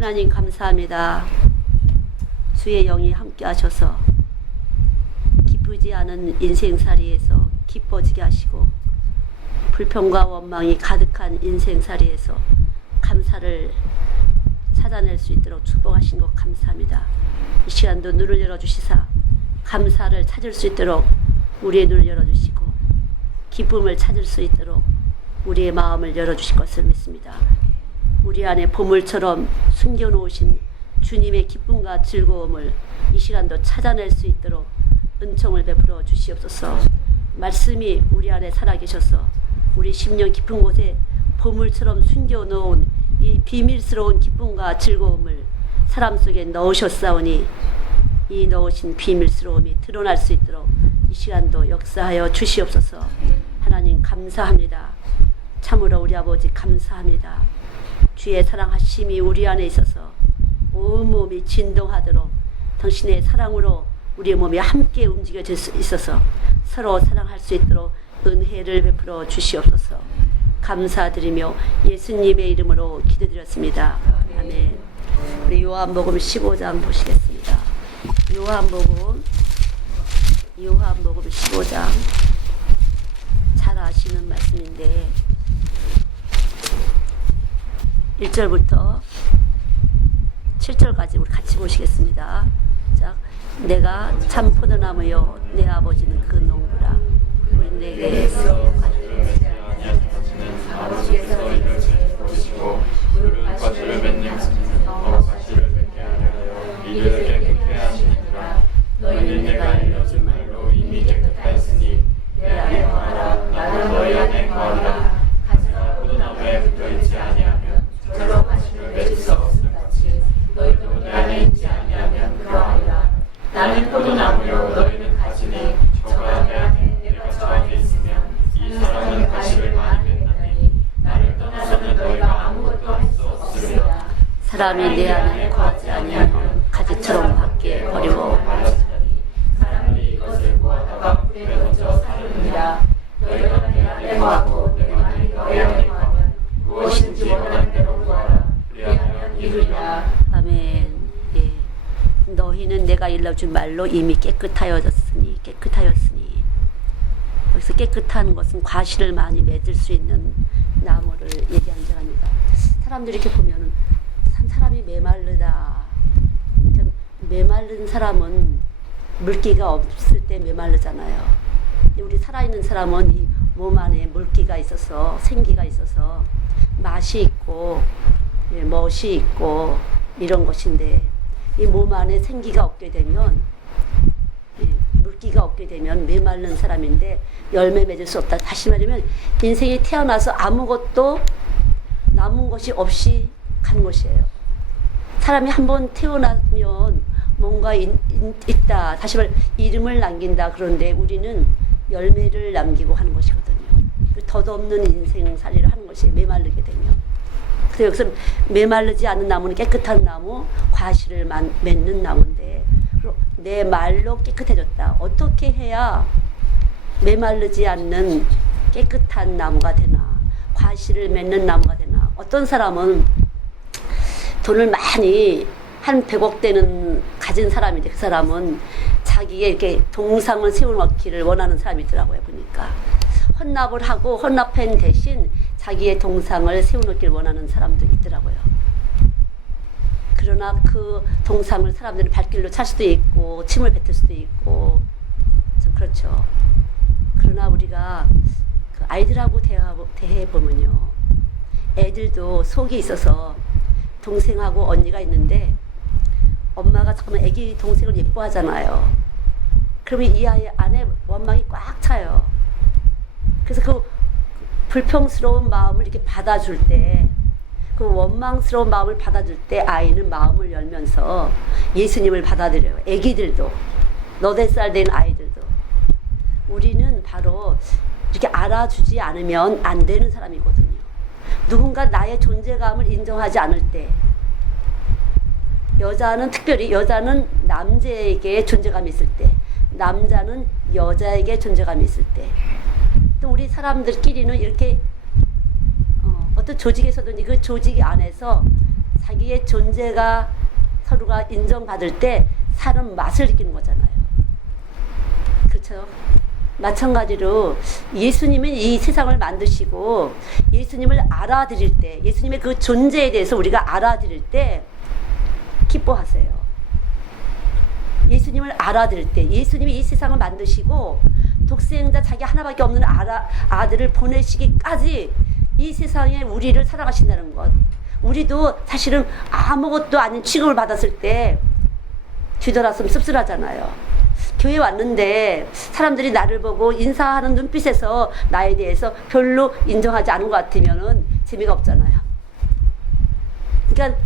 하나님 감사합니다. 주의 영이 함께 하셔서 기쁘지 않은 인생살이에서 기뻐지게 하시고 불평과 원망이 가득한 인생살이에서 감사를 찾아낼 수 있도록 축복하신 것 감사합니다. 이 시간도 눈을 열어주시사 감사를 찾을 수 있도록 우리의 눈을 열어주시고 기쁨을 찾을 수 있도록 우리의 마음을 열어주실 것을 믿습니다. 우리 안에 보물처럼 숨겨놓으신 주님의 기쁨과 즐거움을 이 시간도 찾아낼 수 있도록 은총을 베풀어 주시옵소서. 말씀이 우리 안에 살아계셔서 우리 심령 깊은 곳에 보물처럼 숨겨놓은 이 비밀스러운 기쁨과 즐거움을 사람 속에 넣으셨사오니 이 넣으신 비밀스러움이 드러날 수 있도록 이 시간도 역사하여 주시옵소서. 하나님 감사합니다. 참으로 우리 아버지 감사합니다. 주의 사랑하심이 우리 안에 있어서 온 몸이 진동하도록 당신의 사랑으로 우리의 몸이 함께 움직여질 수 있어서 서로 사랑할 수 있도록 은혜를 베풀어 주시옵소서. 감사드리며 예수님의 이름으로 기도드렸습니다. 아멘. 우리 요한복음 15장 보시겠습니다. 요한복음 15장 잘 아시는 말씀인데 1절부터 7절까지 우리 같이 보시겠습니다. 자, 내가 참 포도나무요 내 아버지는 그 농부라. 우리 내게 아버지께서 이를 보시고 물은 가시를 맺는 더 가시를 맺게 하려 이들에게 그렇게 하시니라. 너희는 내가 일러준 말로 이미 깨끗하였으니 내 안에 거하라. 나도 너희 안에 거하리라. 가지가 포도나무에 붙어있지 아니하면 절로 가시를 맺을 수 없을 같이 너희도 내 안에 있지 아니하면 그러하리라. 나는 포도나무요 너희는 가지니 저가 내 안에 내가 저 안에 있으면 이 사람은 가시를 많이 맺나니 나를 떠나서는 너희가 아무것도 할 수 없으리라. 사람이 내 안에 거하지 아니하면 가지처럼 밖에 버리고 말하시더니 사람들이 이것을 구하다가 불에 던져 사르느니라. 너희가 내 안에 거하고 내가 너희 안에 거하면 무엇인지 원하는 대로 구하라. 그리하면 이루리라. 아멘. 예. 너희는 내가 일러준 말로 이미 깨끗하였으니 여기서 깨끗한 것은 과실을 많이 맺을 수 있는 나무를 얘기한 줄 압니다. 사람들이 이렇게 보면은 사람이 메마르다. 메마른 사람은 물기가 없을 때 메마르잖아요. 우리 살아있는 사람은 이 몸 안에 물기가 있어서 생기가 있어서 맛이 있고 멋이 있고 이런 것인데 이 몸 안에 생기가 없게 되면 물기가 없게 되면 메마른 사람인데 열매 맺을 수 없다. 다시 말하면 인생이 태어나서 아무것도 남은 것이 없이 간 것이에요. 사람이 한번 태어나면 뭔가 있다. 다시 말해 이름을 남긴다. 그런데 우리는 열매를 남기고 하는 것이거든요. 덧없는 인생살이를 하는 것이 메마르게 되면. 그래서 여기서 메마르지 않은 나무는 깨끗한 나무, 과실을 맺는 나무인데 내 말로 깨끗해졌다. 어떻게 해야 메마르지 않는 깨끗한 나무가 되나? 과실을 맺는 나무가 되나? 어떤 사람은 돈을 많이 한 100억대는 가진 사람인데 그 사람은 자기의 이렇게 동상을 세워놓기를 원하는 사람이더라고요. 보니까 헌납을 하고 헌납한 대신 자기의 동상을 세워놓기를 원하는 사람도 있더라고요. 그러나 그 동상을 사람들이 발길로 찰 수도 있고 침을 뱉을 수도 있고 그렇죠. 그러나 우리가 그 아이들하고 대해보면요, 애들도 속이 있어서 동생하고 언니가 있는데 엄마가 잠깐만 애기 동생을 예뻐하잖아요. 그러면 이 아이 안에 원망이 꽉 차요. 그래서 그 불평스러운 마음을 이렇게 받아줄 때, 그 원망스러운 마음을 받아줄 때 아이는 마음을 열면서 예수님을 받아들여요. 애기들도, 8살 된 아이들도. 우리는 바로 이렇게 알아주지 않으면 안 되는 사람이거든요. 누군가 나의 존재감을 인정하지 않을 때, 여자는 특별히 여자는 남자에게 존재감이 있을 때, 남자는 여자에게 존재감이 있을 때, 또 우리 사람들끼리는 이렇게 어떤 조직에서든지 그 조직 안에서 자기의 존재가 서로가 인정받을 때 사는 맛을 느끼는 거잖아요. 그렇죠? 마찬가지로 예수님은 이 세상을 만드시고 예수님을 알아들일 때, 예수님의 그 존재에 대해서 우리가 알아들일 때 기뻐하세요. 예수님을 알아들을 때, 예수님이 이 세상을 만드시고 독생자 자기 하나밖에 없는 아들을 보내시기까지 이 세상에 우리를 사랑하신다는 것. 우리도 사실은 아무것도 아닌 취급을 받았을 때 뒤돌아서면 씁쓸하잖아요. 교회 왔는데 사람들이 나를 보고 인사하는 눈빛에서 나에 대해서 별로 인정하지 않은 것 같으면은 재미가 없잖아요. 그러니까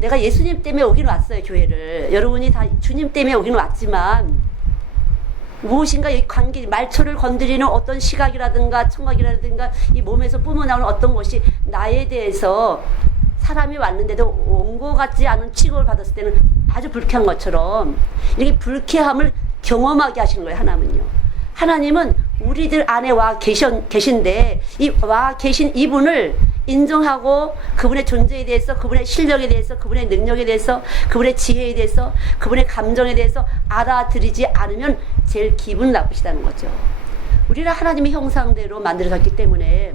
내가 예수님 때문에 오긴 왔어요, 교회를. 여러분이 다 주님 때문에 오긴 왔지만 무엇인가 이 관계, 말초를 건드리는 어떤 시각이라든가 청각이라든가 이 몸에서 뿜어나오는 어떤 것이 나에 대해서 사람이 왔는데도 온 것 같지 않은 취급을 받았을 때는 아주 불쾌한 것처럼 이렇게 불쾌함을 경험하게 하시는 거예요, 하나님은요. 하나님은 우리들 안에 와 계신데 이 와 계신 이분을 인정하고 그분의 존재에 대해서, 그분의 실력에 대해서, 그분의 능력에 대해서, 그분의 지혜에 대해서, 그분의 감정에 대해서 알아들이지 않으면 제일 기분 나쁘시다는 거죠. 우리는 하나님의 형상대로 만들어졌기 때문에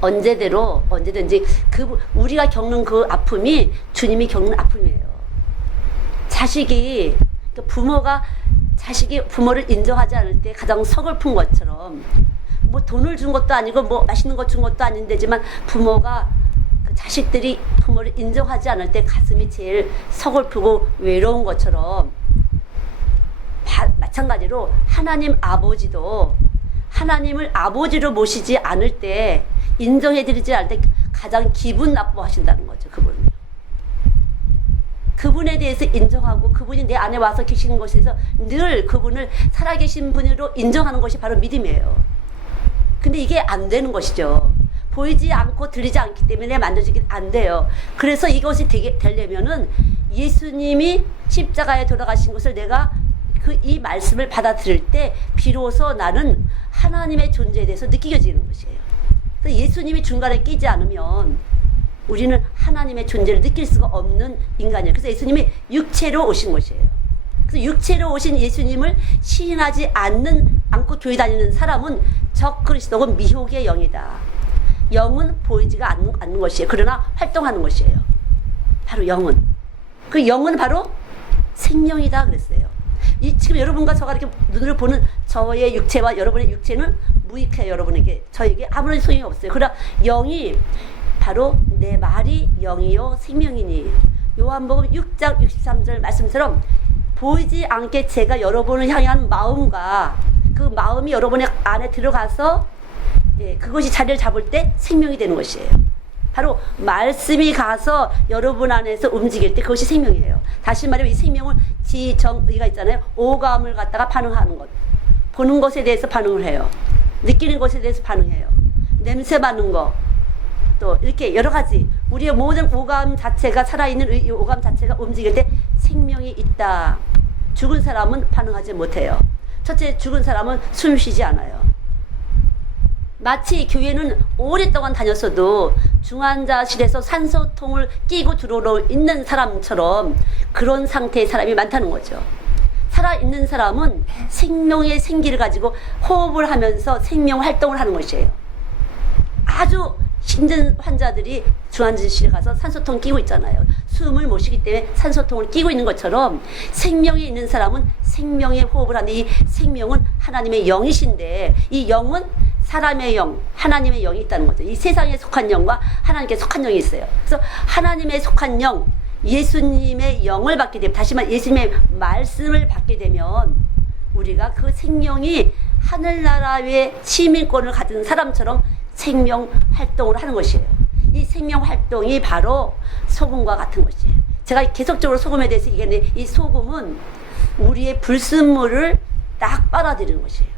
언제든지 우리가 겪는 그 아픔이 주님이 겪는 아픔이에요. 자식이 부모를 인정하지 않을 때 가장 서글픈 것처럼, 뭐 돈을 준 것도 아니고 뭐 맛있는 거 준 것도 아닌데지만 부모가 그 자식들이 부모를 인정하지 않을 때 가슴이 제일 서글프고 외로운 것처럼 마찬가지로 하나님 아버지도 하나님을 아버지로 모시지 않을 때, 인정해드리지 않을 때 가장 기분 나빠하신다는 거죠. 그분에 대해서 인정하고 그분이 내 안에 와서 계시는 것에 대해서 늘 그분을 살아계신 분으로 인정하는 것이 바로 믿음이에요. 근데 이게 안 되는 것이죠. 보이지 않고 들리지 않기 때문에 만들어지기 안 돼요. 그래서 이것이 되려면은 예수님이 십자가에 돌아가신 것을 내가 이 말씀을 받아들일 때 비로소 나는 하나님의 존재에 대해서 느끼게 되는 것이에요. 그래서 예수님이 중간에 끼지 않으면 우리는 하나님의 존재를 느낄 수가 없는 인간이에요. 그래서 예수님이 육체로 오신 것이에요. 그래서 육체로 오신 예수님을 시인하지 않고 교회 다니는 사람은 적그리스도고 미혹의 영이다. 영은 보이지가 않는 것이에요. 그러나 활동하는 것이에요. 바로 영은. 그 영은 바로 생명이다 그랬어요. 지금 여러분과 저가 이렇게 눈으로 보는 저의 육체와 여러분의 육체는 무익해요. 여러분에게, 저에게 아무런 소용이 없어요. 그러나 영이 바로 내 말이 영이요 생명이니, 요한복음 6장 63절 말씀처럼 보이지 않게 제가 여러분을 향한 마음과 그 마음이 여러분의 안에 들어가서 그것이 자리를 잡을 때 생명이 되는 것이에요. 바로 말씀이 가서 여러분 안에서 움직일 때 그것이 생명이에요. 다시 말하면 이 생명은 지정의가 있잖아요. 오감을 갖다가 반응하는 것. 보는 것에 대해서 반응을 해요. 느끼는 것에 대해서 반응해요. 냄새 맡는 거. 또 이렇게 여러 가지 우리의 모든 오감 자체가, 살아있는 이 오감 자체가 움직일 때 생명이 있다. 죽은 사람은 반응하지 못해요. 첫째, 죽은 사람은 숨 쉬지 않아요. 마치 교회는 오랫동안 다녔어도 중환자실에서 산소통을 끼고 들어오고 있는 사람처럼 그런 상태의 사람이 많다는 거죠. 살아있는 사람은 생명의 생기를 가지고 호흡을 하면서 생명 활동을 하는 것이에요. 아주 힘든 환자들이 중환자실에 가서 산소통 끼고 있잖아요. 숨을 못 쉬기 때문에 산소통을 끼고 있는 것처럼 생명이 있는 사람은 생명의 호흡을 하는데, 이 생명은 하나님의 영이신데 이 영은 사람의 영, 하나님의 영이 있다는 거죠. 이 세상에 속한 영과 하나님께 속한 영이 있어요. 그래서 하나님의 속한 영, 예수님의 영을 받게 되면, 다시 말해 예수님의 말씀을 받게 되면 우리가 그 생명이 하늘나라의 시민권을 가진 사람처럼 생명 활동을 하는 것이에요. 이 생명 활동이 바로 소금과 같은 것이에요. 제가 계속적으로 소금에 대해서 얘기했는데, 이 소금은 우리의 불순물을 딱 빨아들이는 것이에요.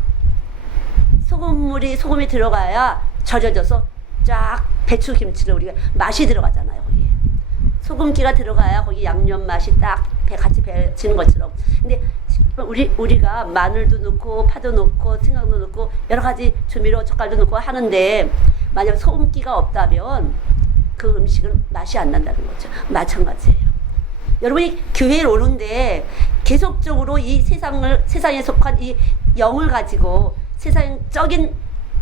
소금이 들어가야 절여져서 쫙 배추김치를 우리가 맛이 들어가잖아요. 거기에 소금기가 들어가야 거기 양념 맛이 딱 같이 배지는 것처럼. 근데 우리가 마늘도 넣고 파도 넣고 생강도 넣고 여러 가지 조미료 젓갈도 넣고 하는데, 만약 소금기가 없다면 그 음식은 맛이 안 난다는 거죠. 마찬가지예요. 여러분이 교회에 오는데 계속적으로 이 세상에 속한 이 영을 가지고 세상적인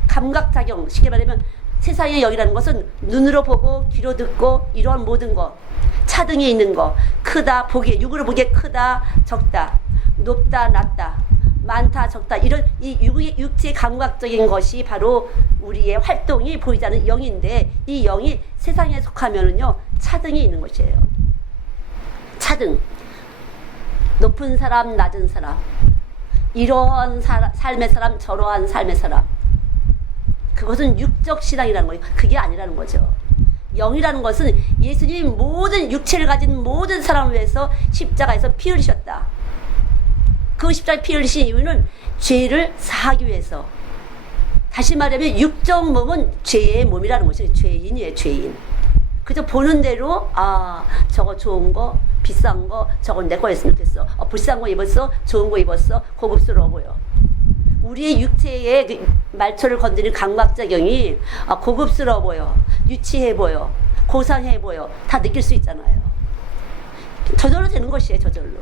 감각작용, 쉽게 말하면 세상의 영이라는 것은 눈으로 보고 귀로 듣고 이러한 모든 것, 차등에 있는 것, 크다 보기에, 육으로 보기에 크다 적다, 높다 낮다, 많다 적다, 이런 이 육체의 감각적인 것이 바로 우리의 활동이 보이지 않는 영인데, 이 영이 세상에 속하면은요 차등이 있는 것이에요. 차등, 높은 사람 낮은 사람, 이러한 삶의 사람 저러한 삶의 사람, 그것은 육적 신앙이라는 거예요. 그게 아니라는 거죠. 영이라는 것은 예수님이 모든 육체를 가진 모든 사람을 위해서 십자가에서 피 흘리셨다. 그 십자가에 피 흘리신 이유는 죄를 사하기 위해서. 다시 말하면 육적 몸은 죄의 몸이라는 것이에요. 죄인이에요. 죄인. 그저 보는 대로 저거 좋은 거 비싼 거 저건 내 거였으면 좋겠어. 비싼 거 입었어, 좋은 거 입었어, 고급스러워 보여. 우리의 육체의 그 말초를 건드리는 감각작용이 고급스러워 보여, 유치해 보여, 고상해 보여, 다 느낄 수 있잖아요. 저절로 되는 것이에요. 저절로.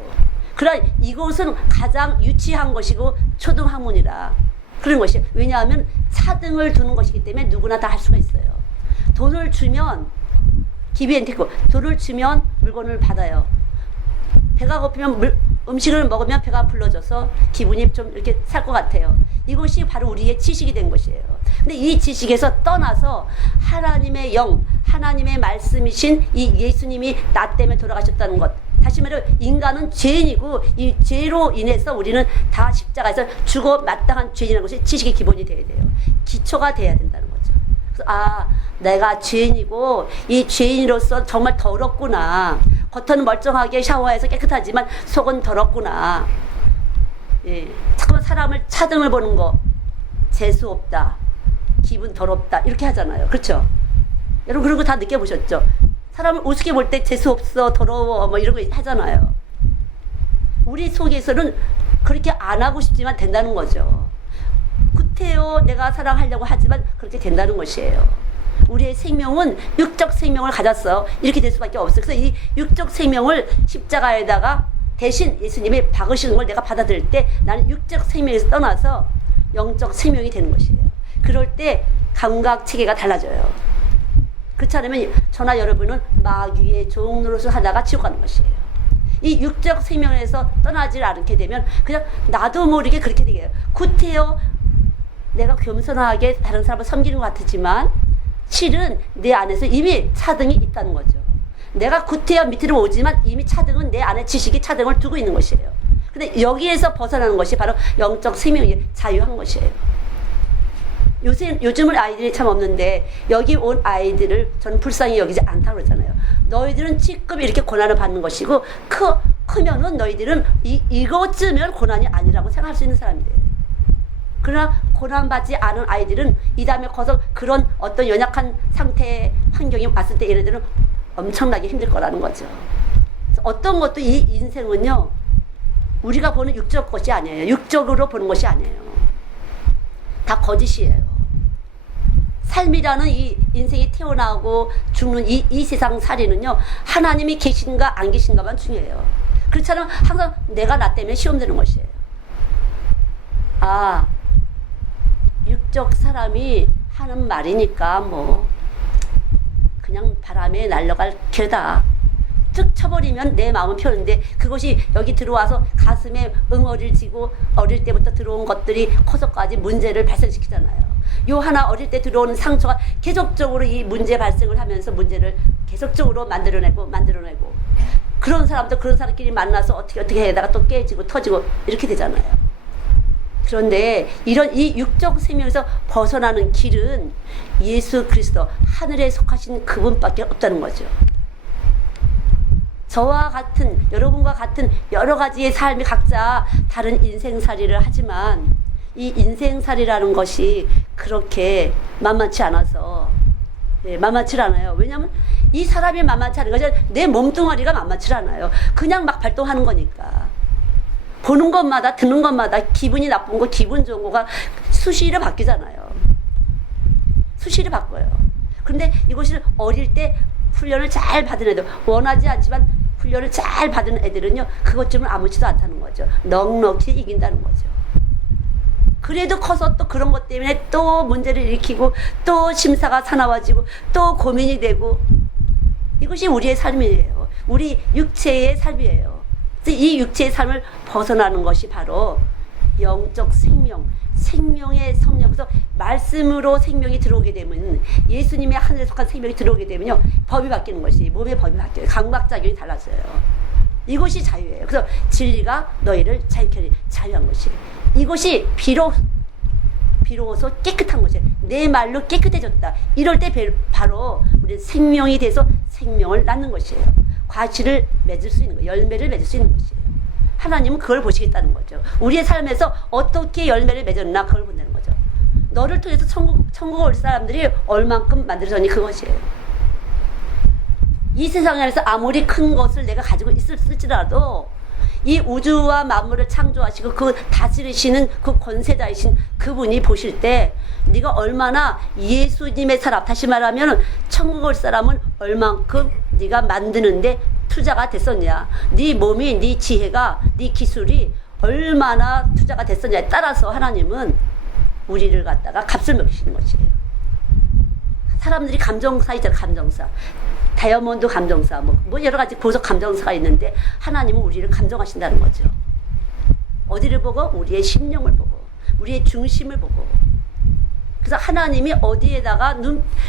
그러나 이것은 가장 유치한 것이고 초등학문이라 그런 것이에요. 왜냐하면 차등을 두는 것이기 때문에 누구나 다 할 수가 있어요. 돈을 주면 기비엔티고, 돈을 주면 물건을 받아요. 배가 고프면 음식을 먹으면 배가 불러져서 기분이 좀 이렇게 살 것 같아요. 이것이 바로 우리의 지식이 된 것이에요. 근데 이 지식에서 떠나서 하나님의 영, 하나님의 말씀이신 이 예수님이 나 때문에 돌아가셨다는 것, 다시 말해 인간은 죄인이고 이 죄로 인해서 우리는 다 십자가에서 죽어 마땅한 죄인이라는 것이 지식의 기본이 돼야 돼요. 기초가 돼야 된다는 거죠. 그래서 내가 죄인이고 이 죄인으로서 정말 더럽구나. 겉은 멀쩡하게 샤워해서 깨끗하지만 속은 더럽구나. 예. 자꾸만 사람을 차등을 보는 거, 재수 없다, 기분 더럽다, 이렇게 하잖아요. 그렇죠? 여러분 그런 거 다 느껴보셨죠? 사람을 우습게 볼 때 재수 없어, 더러워, 뭐 이런 거 하잖아요. 우리 속에서는 그렇게 안 하고 싶지만 된다는 거죠. 구태여 내가 사랑하려고 하지만 그렇게 된다는 것이에요. 우리의 생명은 육적 생명을 가졌어. 이렇게 될 수밖에 없어요. 그래서 이 육적 생명을 십자가에다가 대신 예수님이 박으시는 걸 내가 받아들일 때 나는 육적 생명에서 떠나서 영적 생명이 되는 것이에요. 그럴 때 감각 체계가 달라져요. 그렇지 않으면 저나 여러분은 마귀의 종 노릇을 하다가 지옥 가는 것이에요. 이 육적 생명에서 떠나지 않게 되면 그냥 나도 모르게 그렇게 되게요. 구태여 내가 겸손하게 다른 사람을 섬기는 것 같지만 실은 내 안에서 이미 차등이 있다는 거죠. 내가 구태여 밑으로 오지만 이미 차등은 내 안에 지식이 차등을 두고 있는 것이에요. 근데 여기에서 벗어나는 것이 바로 영적 생명이 자유한 것이에요. 요즘은 아이들이 참 없는데 여기 온 아이들을 저는 불쌍히 여기지 않다고 그러잖아요. 너희들은 지금 이렇게 고난을 받는 것이고 크면은 너희들은 이것쯤은 고난이 아니라고 생각할 수 있는 사람이래요. 그러나 고난받지 않은 아이들은 이 다음에 커서 그런 어떤 연약한 상태의 환경이 왔을 때 얘네들은 엄청나게 힘들 거라는 거죠. 어떤 것도 이 인생은요, 우리가 보는 육적 것이 아니에요. 육적으로 보는 것이 아니에요. 다 거짓이에요. 삶이라는 이 인생이 태어나고 죽는 이 세상 살이는요, 하나님이 계신가 안 계신가만 중요해요. 그렇지 않으면 항상 내가 나 때문에 시험 되는 것이에요. 육적 사람이 하는 말이니까 뭐 그냥 바람에 날아갈 개다. 툭 쳐버리면 내 마음은 편한데 그것이 여기 들어와서 가슴에 응어리를 지고 어릴 때부터 들어온 것들이 커서까지 문제를 발생시키잖아요. 요 하나 어릴 때 들어오는 상처가 계속적으로 이 문제 발생을 하면서 문제를 계속적으로 만들어내고 그런 사람도 그런 사람끼리 만나서 어떻게 해다가 또 깨지고 터지고 이렇게 되잖아요. 그런데 이런 이 육적 생명에서 벗어나는 길은 예수 그리스도 하늘에 속하신 그분밖에 없다는 거죠. 저와 같은 여러분과 같은 여러 가지의 삶이 각자 다른 인생살이를 하지만 이 인생살이라는 것이 그렇게 만만치 않아서 만만치 않아요. 왜냐하면 이 사람이 만만치 않은 거죠. 내 몸뚱아리가 만만치 않아요. 그냥 막 발동하는 거니까. 보는 것마다 듣는 것마다 기분이 나쁜 거 기분 좋은 거가 수시로 바뀌잖아요. 수시로 바꿔요. 근데 이것을 어릴 때 훈련을 잘 받은 애들, 원하지 않지만 훈련을 잘 받은 애들은요, 그것쯤은 아무렇지도 않다는 거죠. 넉넉히 이긴다는 거죠. 그래도 커서 또 그런 것 때문에 또 문제를 일으키고 또 심사가 사나워지고 또 고민이 되고, 이것이 우리의 삶이에요. 우리 육체의 삶이에요. 그래서 이 육체의 삶을 벗어나는 것이 바로 영적 생명, 생명의 성령. 그래서 말씀으로 생명이 들어오게 되면, 예수님의 하늘에 속한 생명이 들어오게 되면요, 법이 바뀌는 것이, 몸의 법이 바뀌어요. 강박작용이 달라져요. 이것이 자유예요. 그래서 진리가 너희를 자유케 하리, 자유한 것이, 이것이 비로소 깨끗한 것이에요. 내 말로 깨끗해졌다. 이럴 때 바로 우리는 생명이 돼서 생명을 낳는 것이에요. 과실을 맺을 수 있는 거예요. 열매를 맺을 수 있는 것이에요. 하나님은 그걸 보시겠다는 거죠. 우리의 삶에서 어떻게 열매를 맺었나, 그걸 본다는 거죠. 너를 통해서 천국 올 사람들이 얼만큼 만들어졌니, 그것이에요. 이 세상 안에서 아무리 큰 것을 내가 가지고 있을지라도 이 우주와 만물을 창조하시고 그 다스리시는 그 권세자이신 그분이 보실 때 네가 얼마나 예수님의 사람, 다시 말하면 천국 올 사람은 얼만큼 네가 만드는데 투자가 됐었냐, 네 몸이, 네 지혜가, 네 기술이 얼마나 투자가 됐었냐에 따라서 하나님은 우리를 갖다가 값을 매기시는 것이에요. 사람들이 감정사 있잖아요. 감정사, 다이아몬드 감정사, 뭐 여러 가지 고속 감정사가 있는데, 하나님은 우리를 감정하신다는 거죠. 어디를 보고? 우리의 심령을 보고, 우리의 중심을 보고. 그래서 하나님이 어디에다가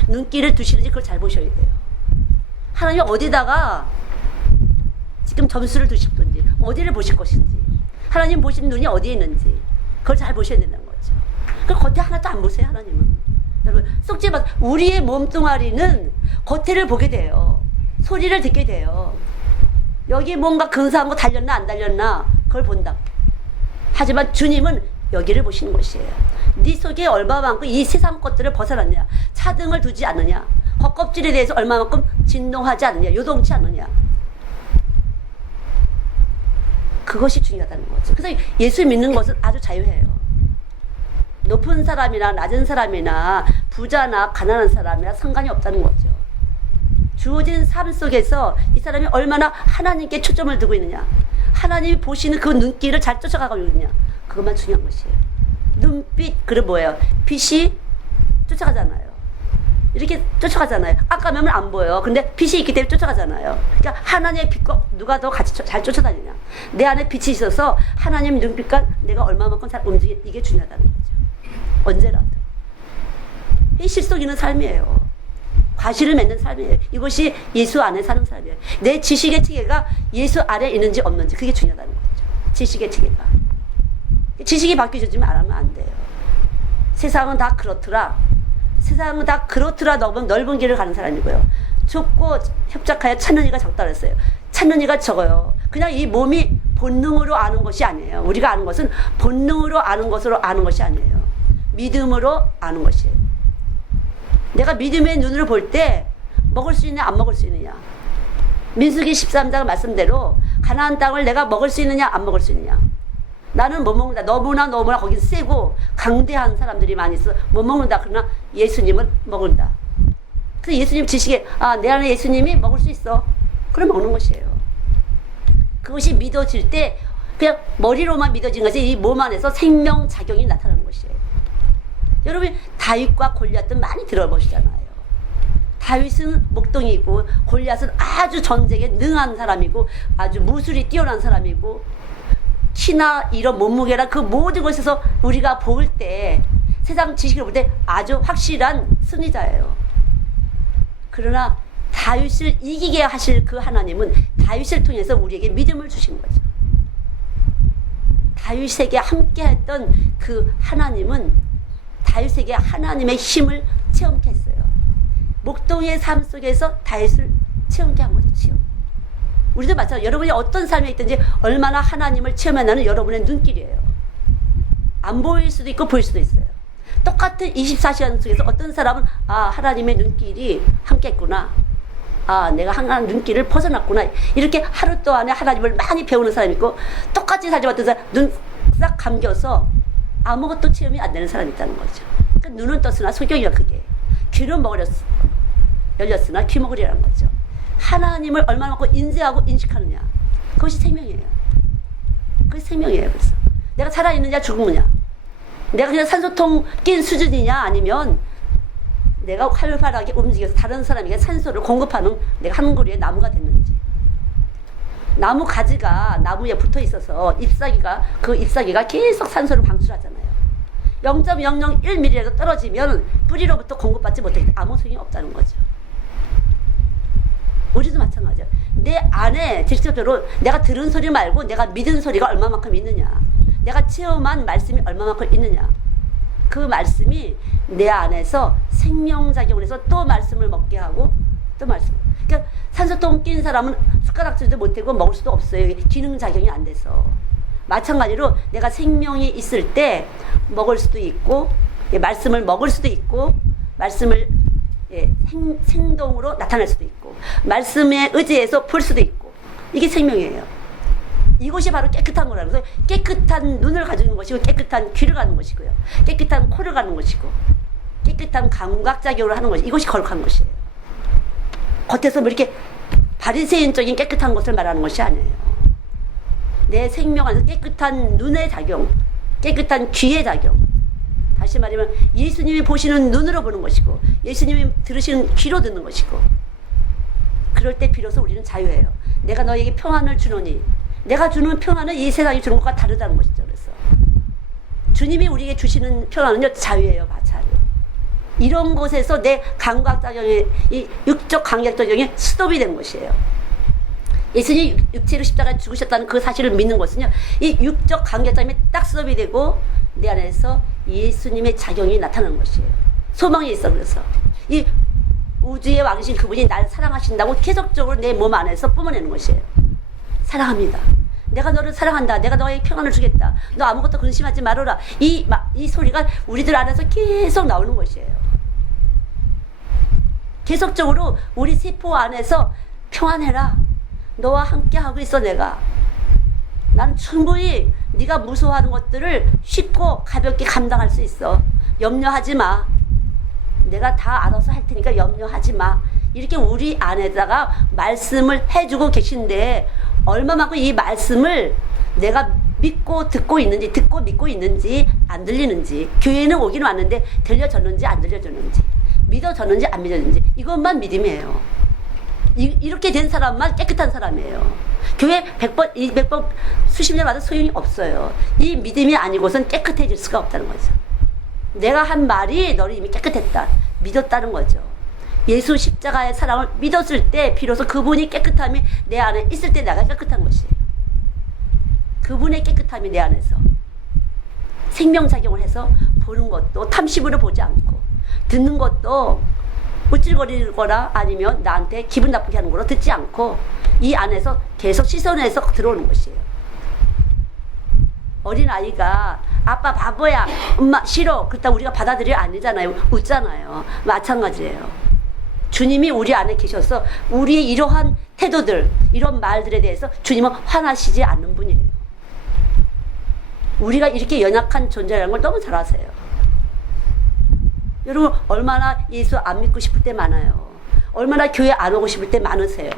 눈길을 두시는지 그걸 잘 보셔야 돼요. 하나님이 어디다가 지금 점수를 두실 건지, 어디를 보실 것인지, 하나님 보시는 눈이 어디에 있는지 그걸 잘 보셔야 된다는 거죠. 그걸 겉에 하나도 안 보세요. 하나님은. 여러분, 속지 마. 우리의 몸뚱아리는 겉에를 보게 돼요. 소리를 듣게 돼요. 여기 뭔가 근사한 거 달렸나 안 달렸나 그걸 본다. 하지만 주님은 여기를 보시는 것이에요. 네 속에 얼마만큼 이 세상 것들을 벗어났냐, 차등을 두지 않느냐, 겉껍질에 대해서 얼마만큼 진동하지 않느냐, 요동치 않느냐, 그것이 중요하다는 거죠. 그래서 예수 믿는 것은 아주 자유해요. 높은 사람이나 낮은 사람이나 부자나 가난한 사람이나 상관이 없다는 거죠. 주어진 삶 속에서 이 사람이 얼마나 하나님께 초점을 두고 있느냐, 하나님이 보시는 그 눈길을 잘 쫓아가고 있느냐, 그것만 중요한 것이에요. 눈빛, 그리고 뭐예요? 빛이 쫓아가잖아요. 이렇게 쫓아가잖아요. 깜깜하면 안 보여요. 근데 빛이 있기 때문에 쫓아가잖아요. 그러니까 하나님의 빛과 누가 더 같이 잘 쫓아다니냐, 내 안에 빛이 있어서 하나님의 눈빛과 내가 얼마만큼 잘 움직이게, 이게 중요하다는 거죠. 언제라도. 이 실속 있는 삶이에요. 과실을 맺는 삶이에요. 이것이 예수 안에 사는 삶이에요. 내 지식의 체계가 예수 안에 있는지 없는지, 그게 중요하다는 거죠. 지식의 체계가. 지식이 바뀌어지면 안 하면 안 돼요. 세상은 다 그렇더라. 세상은 다 그렇더라. 넓은 길을 가는 사람이고요. 좁고 협착하여 찾는 이가 적다 그랬어요. 찾는 이가 적어요. 그냥 이 몸이 본능으로 아는 것이 아니에요. 우리가 아는 것은 본능으로 아는 것으로 아는 것이 아니에요. 믿음으로 아는 것이에요. 내가 믿음의 눈으로 볼 때 먹을 수 있느냐 안 먹을 수 있느냐, 민수기 13장 말씀대로 가나안 땅을 내가 먹을 수 있느냐 안 먹을 수 있느냐. 나는 못 먹는다. 너무나 거긴 세고 강대한 사람들이 많이 있어 못 먹는다. 그러나 예수님은 먹는다. 그래서 예수님 지식에, 내 안에 예수님이 먹을 수 있어. 그럼 먹는 것이에요. 그것이 믿어질 때 그냥 머리로만 믿어진 것이 이 몸 안에서 생명작용이 나타나는 것이에요. 여러분, 다윗과 골리앗은 많이 들어보시잖아요. 다윗은 목동이고 골리앗은 아주 전쟁에 능한 사람이고 아주 무술이 뛰어난 사람이고 키나 이런 몸무게나 그 모든 것에서 우리가 볼 때, 세상 지식을 볼 때 아주 확실한 승리자예요. 그러나 다윗을 이기게 하실 그 하나님은 다윗을 통해서 우리에게 믿음을 주신 거죠. 다윗에게 함께 했던 그 하나님은 다윗에게 하나님의 힘을 체험케 했어요. 목동의 삶 속에서 다윗을 체험케 한 거죠. 체험. 우리도 마찬가지로 여러분이 어떤 삶에 있든지 얼마나 하나님을 체험하는 여러분의 눈길이에요. 안 보일 수도 있고 보일 수도 있어요. 똑같은 24시간 속에서 어떤 사람은 하나님의 눈길이 함께 했구나, 내가 하나님 눈길을 벗어났구나, 이렇게 하루 동안에 하나님을 많이 배우는 사람이 있고, 똑같이 살지 못한 사람 눈 싹 감겨서 아무것도 체험이 안 되는 사람이 있다는 거죠. 그러니까 눈은 떴으나 소경이가 그게, 귀는 먹으렸어 열렸으나 귀먹으리라는 거죠. 하나님을 얼마만큼 인지하고 인식하느냐. 그것이 생명이에요. 그것이 생명이에요. 그래서 내가 살아있느냐 죽느냐, 내가 그냥 산소통 낀 수준이냐, 아니면 내가 활발하게 움직여서 다른 사람에게 산소를 공급하는 내가 한 그루의 나무가 됐는지. 나무 가지가 나무에 붙어 있어서 그 잎사귀가 계속 산소를 방출하잖아요. 0.001mm라도 떨어지면 뿌리로부터 공급받지 못하기 때문에 아무 소용이 없다는 거죠. 우리도 마찬가지야. 내 안에 직접적으로 내가 들은 소리 말고 내가 믿은 소리가 얼마만큼 있느냐, 내가 체험한 말씀이 얼마만큼 있느냐, 그 말씀이 내 안에서 생명작용을 해서 또 말씀을 먹게 하고 또 말씀. 그러니까 산소통 낀 사람은 숟가락질도 못하고 먹을 수도 없어요. 기능작용이 안 돼서. 마찬가지로 내가 생명이 있을 때 먹을 수도 있고, 말씀을 먹을 수도 있고, 말씀을 생동으로 나타낼 수도 있고, 말씀에 의지해서 볼 수도 있고, 이게 생명이에요. 이것이 바로 깨끗한 거라는 거예요. 깨끗한 눈을 가지는 것이고, 깨끗한 귀를 가는 것이고요, 깨끗한 코를 가는 것이고, 깨끗한 감각작용을 하는 것이, 이것이 거룩한 것이에요. 겉에서 뭐 이렇게 바리새인적인 깨끗한 것을 말하는 것이 아니에요. 내 생명 안에서 깨끗한 눈의 작용, 깨끗한 귀의 작용, 다시 말하면 예수님이 보시는 눈으로 보는 것이고, 예수님이 들으시는 귀로 듣는 것이고, 그럴 때 비로소 우리는 자유해요. 내가 너에게 평안을 주노니, 내가 주는 평안은 이 세상이 주는 것과 다르다는 것이죠. 그래서 주님이 우리에게 주시는 평안은요, 자유예요. 자유. 이런 곳에서 내 감각작용이, 이 육적 감각작용이 스톱이 된 것이에요. 예수님이 육체로 십자가에 죽으셨다는 그 사실을 믿는 것은요, 이 육적 감각작용이 딱 스톱이 되고 내 안에서 예수님의 작용이 나타나는 것이에요. 소망이 있어. 그래서 이 우주의 왕이신 그분이 날 사랑하신다고 계속적으로 내 몸 안에서 뿜어내는 것이에요. 사랑합니다. 내가 너를 사랑한다. 내가 너에게 평안을 주겠다. 너 아무것도 근심하지 말아라. 이 소리가 우리들 안에서 계속 나오는 것이에요. 계속적으로 우리 세포 안에서 평안해라. 너와 함께 하고 있어. 내가. 나는 충분히 네가 무서워하는 것들을 쉽고 가볍게 감당할 수 있어. 염려하지 마. 내가 다 알아서 할 테니까 염려하지 마. 이렇게 우리 안에다가 말씀을 해주고 계신데, 얼마만큼 이 말씀을 내가 믿고 듣고 있는지, 듣고 믿고 있는지, 안 들리는지, 교회는 오긴 왔는데 들려졌는지 안 들려졌는지, 믿어졌는지 안 믿어졌는지, 이것만 믿음이에요. 이렇게 된 사람만 깨끗한 사람이에요. 교회 100번, 200번, 수십 년 와도 소용이 없어요. 이 믿음이 아니고선 깨끗해질 수가 없다는 거죠. 내가 한 말이 너를 이미 깨끗했다, 믿었다는 거죠. 예수 십자가의 사랑을 믿었을 때 비로소 그분이 깨끗함이 내 안에 있을 때 내가 깨끗한 것이에요. 그분의 깨끗함이 내 안에서 생명작용을 해서 보는 것도 탐심으로 보지 않고, 듣는 것도 우쭐거리거나 아니면 나한테 기분 나쁘게 하는 거로 듣지 않고, 이 안에서 계속 씻어내서 들어오는 것이에요. 어린아이가 아빠 바보야, 엄마 싫어, 그렇다고 우리가 받아들일 아니잖아요. 웃잖아요. 마찬가지예요. 주님이 우리 안에 계셔서 우리의 이러한 태도들, 이런 말들에 대해서 주님은 화나시지 않는 분이에요. 우리가 이렇게 연약한 존재라는 걸 너무 잘 아세요. 여러분, 얼마나 예수 안 믿고 싶을 때 많아요. 얼마나 교회 안 오고 싶을 때 많으세요.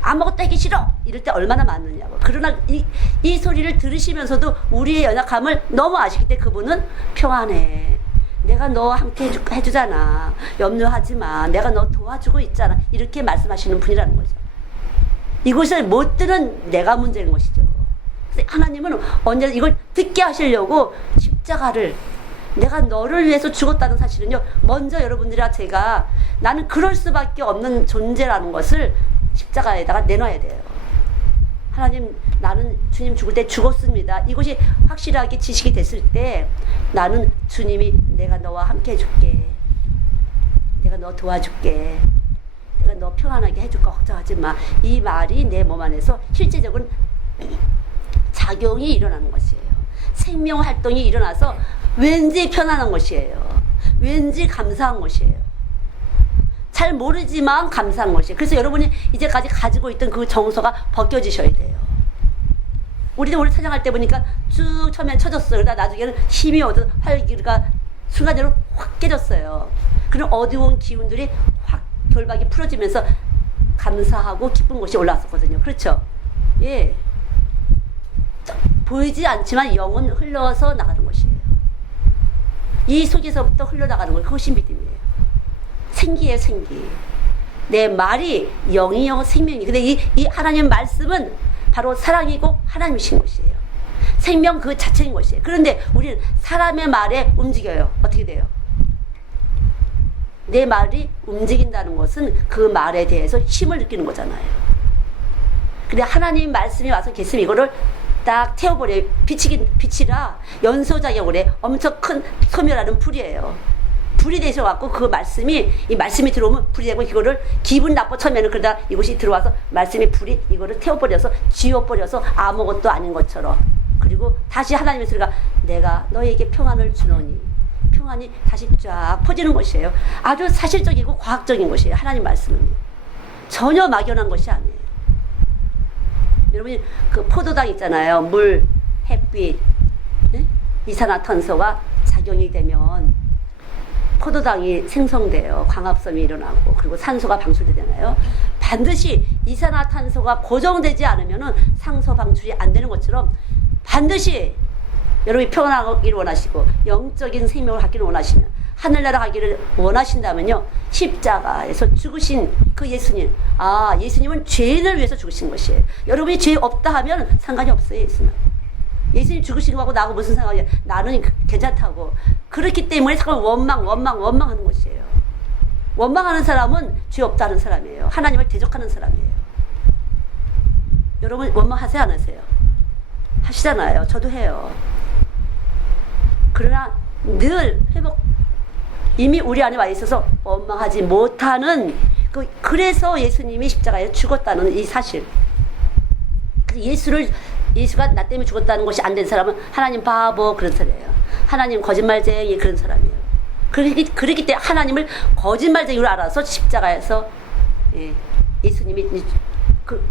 아무것도 하기 싫어, 이럴 때 얼마나 많으냐고. 그러나 이 소리를 들으시면서도 우리의 연약함을 너무 아시기 때문에 그분은 평안해, 내가 너 함께 해주잖아, 염려하지 마, 내가 너 도와주고 있잖아, 이렇게 말씀하시는 분이라는 거죠. 이것을 못 들은 내가 문제인 것이죠. 그래서 하나님은 언제나 이걸 듣게 하시려고 십자가를, 내가 너를 위해서 죽었다는 사실은요, 먼저 여러분들이랑 제가 나는 그럴 수밖에 없는 존재라는 것을 십자가에다가 내놔야 돼요. 하나님, 나는 주님 죽을 때 죽었습니다. 이것이 확실하게 지식이 됐을 때 나는 주님이 내가 너와 함께 해줄게, 내가 너 도와줄게, 내가 너 평안하게 해줄까, 걱정하지 마, 이 말이 내 몸 안에서 실제적인 작용이 일어나는 것이에요. 생명활동이 일어나서 왠지 편안한 것이에요. 왠지 감사한 것이에요. 잘 모르지만 감사한 것이에요. 그래서 여러분이 이제까지 가지고 있던 그 정서가 벗겨지셔야 돼요. 우리도 오늘 찬양할 때 보니까 쭉 처음엔 쳐졌어요. 그러다 나중에는 힘이 얻어 활기가 순간적으로 확 깨졌어요. 그런 어두운 기운들이 확 결박이 풀어지면서 감사하고 기쁜 것이 올라왔었거든요. 그렇죠? 예. 보이지 않지만 영은 흘러서 나가는 것이에요. 이 속에서부터 흘러나가는 걸 그것이 믿음이에요. 생기예요, 생기. 내 말이 영이요 생명이. 근데 이 하나님 말씀은 바로 사랑이고 하나님이신 것이에요. 생명 그 자체인 것이에요. 그런데 우리는 사람의 말에 움직여요. 어떻게 돼요? 내 말이 움직인다는 것은 그 말에 대해서 힘을 느끼는 거잖아요. 근데 하나님 말씀이 와서 계시면 이거를 딱 태워버려요. 빛이라 연소작용을 해. 엄청 큰 소멸하는 불이에요. 불이 되셔갖고 그 말씀이, 이 말씀이 들어오면 불이 되고 이거를 기분 나빠 처음에는 그러다 이것이 들어와서 말씀이 불이 이거를 태워버려서 지워버려서 아무것도 아닌 것처럼. 그리고 다시 하나님의 소리가 내가 너에게 평안을 주노니 평안이 다시 쫙 퍼지는 것이에요. 아주 사실적이고 과학적인 것이에요. 하나님 말씀은 전혀 막연한 것이 아니에요. 여러분이 그 포도당 있잖아요. 물, 햇빛, 네? 이산화탄소가 작용이 되면 포도당이 생성돼요. 광합성이 일어나고 그리고 산소가 방출되잖아요. 반드시 이산화탄소가 고정되지 않으면 산소 방출이 안 되는 것처럼 반드시 여러분이 평안하기를 원하시고 영적인 생명을 갖기를 원하시면 하늘나라 가기를 원하신다면요. 십자가에서 죽으신 그 예수님. 예수님은 죄인을 위해서 죽으신 것이에요. 여러분이 죄 없다 하면 상관이 없어요. 예수님 죽으신 거하고 나하고 무슨 상관이야. 나는 괜찮다고. 그렇기 때문에 자꾸 원망하는 것이에요. 원망하는 사람은 죄 없다는 사람이에요. 하나님을 대적하는 사람이에요. 여러분 원망하세요 안 하세요? 하시잖아요. 저도 해요. 그러나 늘 이미 우리 안에 와 있어서 원망하지 못하는 그래서 예수님이 십자가에 죽었다는 이 사실. 예수가 나 때문에 죽었다는 것이 안 된 사람은 하나님 바보 그런 사람이에요. 하나님 거짓말쟁이 그런 사람이에요. 그렇기 때문에 하나님을 거짓말쟁이로 알아서 십자가에서 예수님이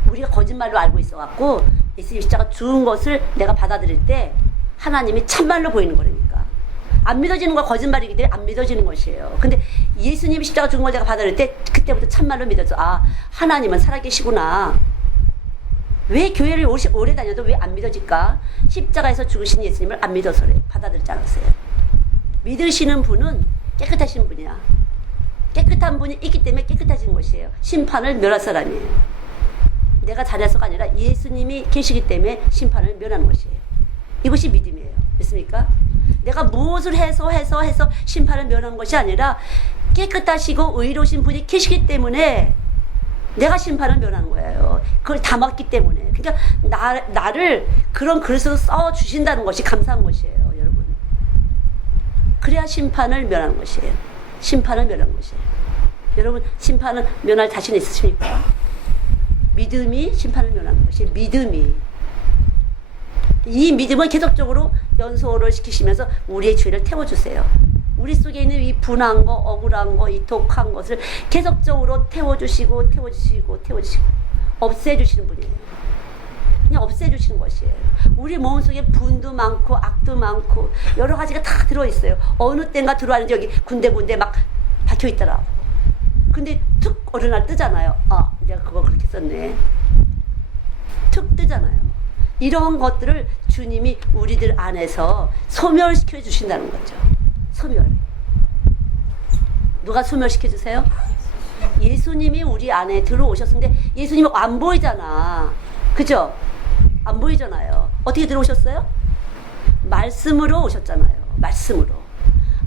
우리가 거짓말로 알고 있어갖고 예수님 십자가 죽은 것을 내가 받아들일 때 하나님이 참말로 보이는 거니까. 안 믿어지는 건 거짓말이기 때문에 안 믿어지는 것이에요. 근데 예수님이 십자가 죽은 걸 내가 받아들일 때 그때부터 참말로 믿어져. 하나님은 살아계시구나. 왜 교회를 오래 다녀도 왜 안 믿어질까? 십자가에서 죽으신 예수님을 안 믿어서래. 받아들이지 않았어요. 믿으시는 분은 깨끗하신 분이야. 깨끗한 분이 있기 때문에 깨끗해진 것이에요. 심판을 면할 사람이에요. 내가 잘해서가 아니라 예수님이 계시기 때문에 심판을 면하는 것이에요. 이것이 믿음이에요. 믿습니까? 내가 무엇을 해서 심판을 면하는 것이 아니라 깨끗하시고 의로우신 분이 계시기 때문에 내가 심판을 면하는 거예요. 그걸 담았기 때문에. 그러니까 나를 그런 그릇으로 써주신다는 것이 감사한 것이에요. 여러분. 그래야 심판을 면하는 것이에요. 심판을 면하는 것이에요. 여러분 심판을 면할 자신 있으십니까? 믿음이 심판을 면하는 것이에요. 믿음이. 이 믿음은 계속적으로 연소를 시키시면서 우리의 죄를 태워주세요. 우리 속에 있는 이 분한 거, 억울한 거, 이 독한 것을 계속적으로 태워주시고 없애주시는 분이에요. 그냥 없애주시는 것이에요. 우리 몸속에 분도 많고 악도 많고 여러 가지가 다 들어있어요. 어느 때인가 들어왔는지 여기 군데군데 막 박혀있더라고. 근데 툭 어느 날 뜨잖아요. 내가 그거 그렇게 썼네. 툭 뜨잖아요. 이런 것들을 주님이 우리들 안에서 소멸시켜 주신다는 거죠. 소멸. 누가 소멸시켜 주세요? 예수님이 우리 안에 들어오셨는데 예수님이 안 보이잖아. 그죠? 안 보이잖아요. 어떻게 들어오셨어요? 말씀으로 오셨잖아요. 말씀으로.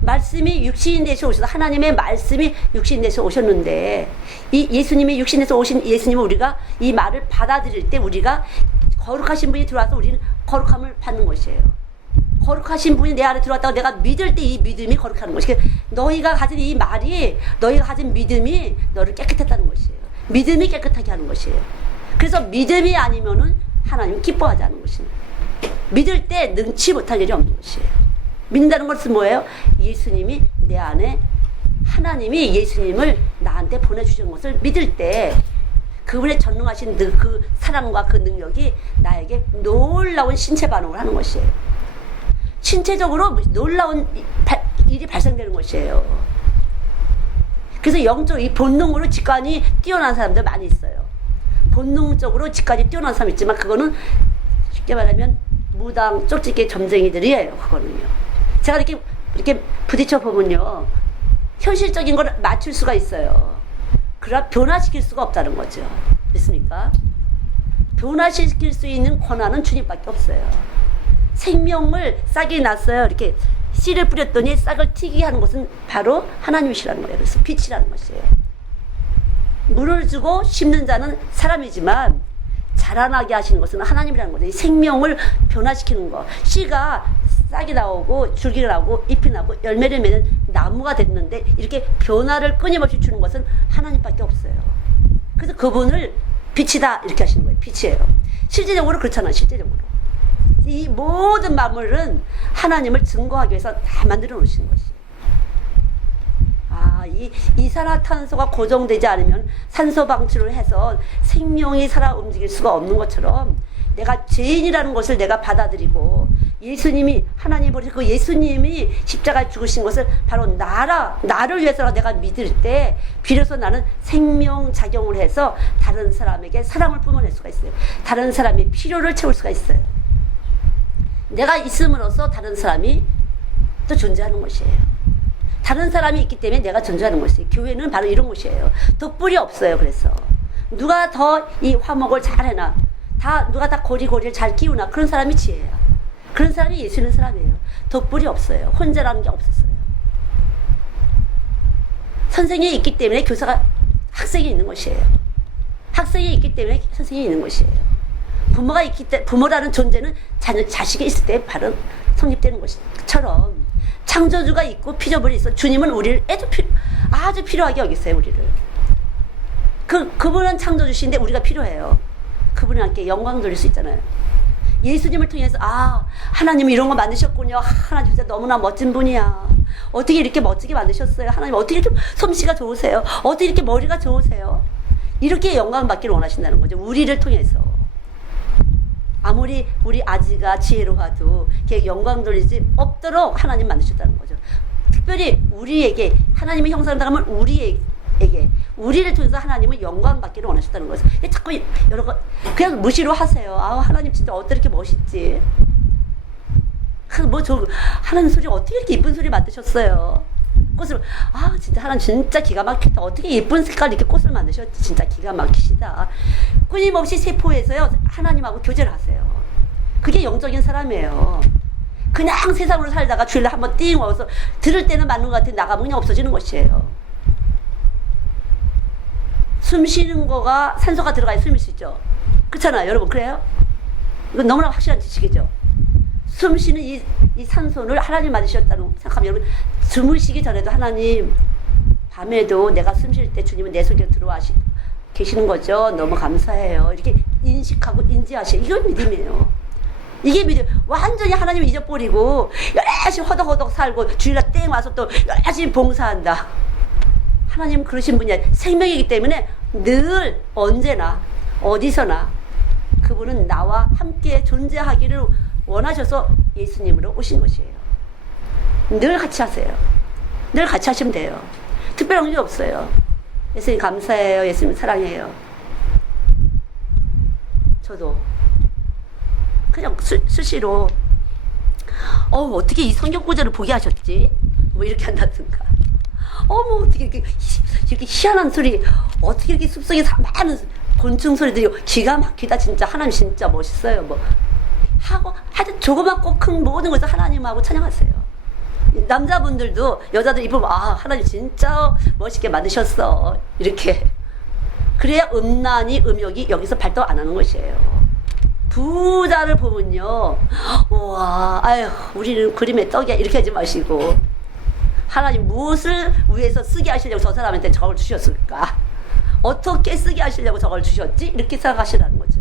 말씀이 육신인 데서 오셔서 하나님의 말씀이 육신인 데서 오셨는데 이 예수님이 육신에서 오신 예수님을 우리가 이 말을 받아들일 때 우리가 거룩하신 분이 들어와서 우리는 거룩함을 받는 것이에요. 거룩하신 분이 내 안에 들어왔다고 내가 믿을 때 이 믿음이 거룩하는 것이에요. 너희가 가진 이 말이 너희가 가진 믿음이 너를 깨끗했다는 것이에요. 믿음이 깨끗하게 하는 것이에요. 그래서 믿음이 아니면은 하나님 기뻐하지 않는 것입니다. 믿을 때 능치 못할 일이 없는 것이에요. 믿는다는 것은 뭐예요? 예수님이 내 안에 하나님이 예수님을 나한테 보내주신 것을 믿을 때 그분의 전능하신 그 사랑과 그 능력이 나에게 놀라운 신체 반응을 하는 것이에요. 신체적으로 놀라운 일이 발생되는 것이에요. 그래서 영적 이 본능으로 직관이 뛰어난 사람들 많이 있어요. 본능적으로 직관이 뛰어난 사람 있지만 그거는 쉽게 말하면 무당 쪽집게 점쟁이들이에요. 그거는요. 제가 이렇게 부딪혀 보면요, 현실적인 걸 맞출 수가 있어요. 그러나 변화시킬 수가 없다는 거죠. 믿습니까? 변화시킬 수 있는 권한은 주님밖에 없어요. 생명을 싹이 났어요. 이렇게 씨를 뿌렸더니 싹을 튀게 하는 것은 바로 하나님이시라는 거예요. 그래서 빛이라는 것이에요. 물을 주고 심는 자는 사람이지만 자라나게 하시는 것은 하나님이라는 거죠. 이 생명을 변화시키는 거. 씨가 싹이 나오고 줄기가 나오고 잎이 나고 열매를 맺는 나무가 됐는데 이렇게 변화를 끊임없이 주는 것은 하나님밖에 없어요. 그래서 그분을 빛이다 이렇게 하시는 거예요. 빛이에요. 실제적으로 그렇잖아요. 실제적으로. 이 모든 만물은 하나님을 증거하기 위해서 다 만들어 놓으신 것이에요. 이 이산화탄소가 고정되지 않으면 산소 방출을 해서 생명이 살아 움직일 수가 없는 것처럼 내가 죄인이라는 것을 내가 받아들이고 예수님이 하나님 보내신 그 예수님이 십자가에 죽으신 것을 바로 나를 위해서 내가 믿을 때 비로소 나는 생명작용을 해서 다른 사람에게 사랑을 뿜어낼 수가 있어요. 다른 사람의 필요를 채울 수가 있어요. 내가 있음으로써 다른 사람이 또 존재하는 것이에요. 다른 사람이 있기 때문에 내가 존재하는 것이에요. 교회는 바로 이런 곳이에요. 덧불이 없어요. 그래서 누가 더 이 화목을 잘 해나, 누가 다 고리고리를 잘 끼우나, 그런 사람이 지혜야. 그런 사람이 예수 있는 사람이에요. 덧불이 없어요. 혼자라는 게 없었어요. 선생이 있기 때문에 학생이 있는 것이에요. 학생이 있기 때문에 선생이 있는 것이에요. 부모가 있기 때문에, 부모라는 존재는 자식이 있을 때 바로 성립되는 것처럼 창조주가 있고 피조물이 있어. 주님은 우리를 아주 필요하게 여기세요. 우리를. 그분은 창조주신데 우리가 필요해요. 그분과 함께 영광 돌릴 수 있잖아요. 예수님을 통해서 하나님이 이런 거 만드셨군요. 하나님 진짜 너무나 멋진 분이야. 어떻게 이렇게 멋지게 만드셨어요. 하나님 어떻게 이렇게 솜씨가 좋으세요. 어떻게 이렇게 머리가 좋으세요. 이렇게 영광 받기를 원하신다는 거죠. 우리를 통해서. 아무리 우리 아지가 지혜로워도 걔 영광 돌리지 없도록 하나님 만드셨다는 거죠. 특별히 우리에게 하나님의 형상을 당하면 우리를 통해서 하나님은 영광 받기를 원하셨다는 거죠. 자꾸 여러 거 그냥 무시로 하세요. 하나님 진짜 어떻게 이렇게 멋있지? 하나님 소리 어떻게 이렇게 이쁜 소리 만드셨어요? 꽃을 진짜 하나님 진짜 기가 막히다. 어떻게 예쁜 색깔 이렇게 꽃을 만드셨지? 진짜 기가 막히시다. 끊임없이 세포에서요 하나님하고 교제를 하세요. 그게 영적인 사람이에요. 그냥 세상으로 살다가 주일에 한번 띵 와서 들을 때는 맞는 것 같은데 나가면 그냥 없어지는 것이에요. 숨 쉬는 거가 산소가 들어가야 숨을 쉬죠. 그렇잖아요, 여러분. 그래요? 이건 너무나 확실한 지식이죠. 숨 쉬는 이 산소를 하나님 만드셨다고 생각하면 여러분, 주무시기 전에도 하나님, 밤에도 내가 숨 쉴 때 주님은 내 속에 들어와 계시는 거죠. 너무 감사해요. 이렇게 인식하고 인지하시고, 이건 믿음이에요. 이게 믿음. 완전히 하나님 잊어버리고 열심히 허덕허덕 살고 주일날 땡 와서 또 열심히 봉사한다. 하나님은 그러신 분이야. 생명이기 때문에 늘 언제나 어디서나 그분은 나와 함께 존재하기를 원하셔서 예수님으로 오신 것이에요. 늘 같이 하세요. 늘 같이 하시면 돼요. 특별한 게 없어요. 예수님 감사해요. 예수님 사랑해요. 저도 그냥 수시로 어떻게 이 성경 구절을 보게 하셨지? 뭐 이렇게 한다든가. 뭐 어떻게 이렇게 희한한 소리, 어떻게 이렇게 숲속에 많은 곤충 소리들이 기가 막히다. 진짜 하나님 진짜 멋있어요. 뭐 하고 하여튼 조그맣고 큰 모든 것을 하나님하고 찬양하세요. 남자분들도 여자들 입으면 하나님 진짜 멋있게 만드셨어. 이렇게. 그래야 음란이 음욕이 여기서 발동 안 하는 것이에요. 부자를 보면요, 우와, 우리는 그림의 떡이야. 이렇게 하지 마시고, 하나님 무엇을 위해서 쓰게 하시려고 저 사람한테 저걸 주셨을까? 어떻게 쓰게 하시려고 저걸 주셨지? 이렇게 생각하시라는 거죠.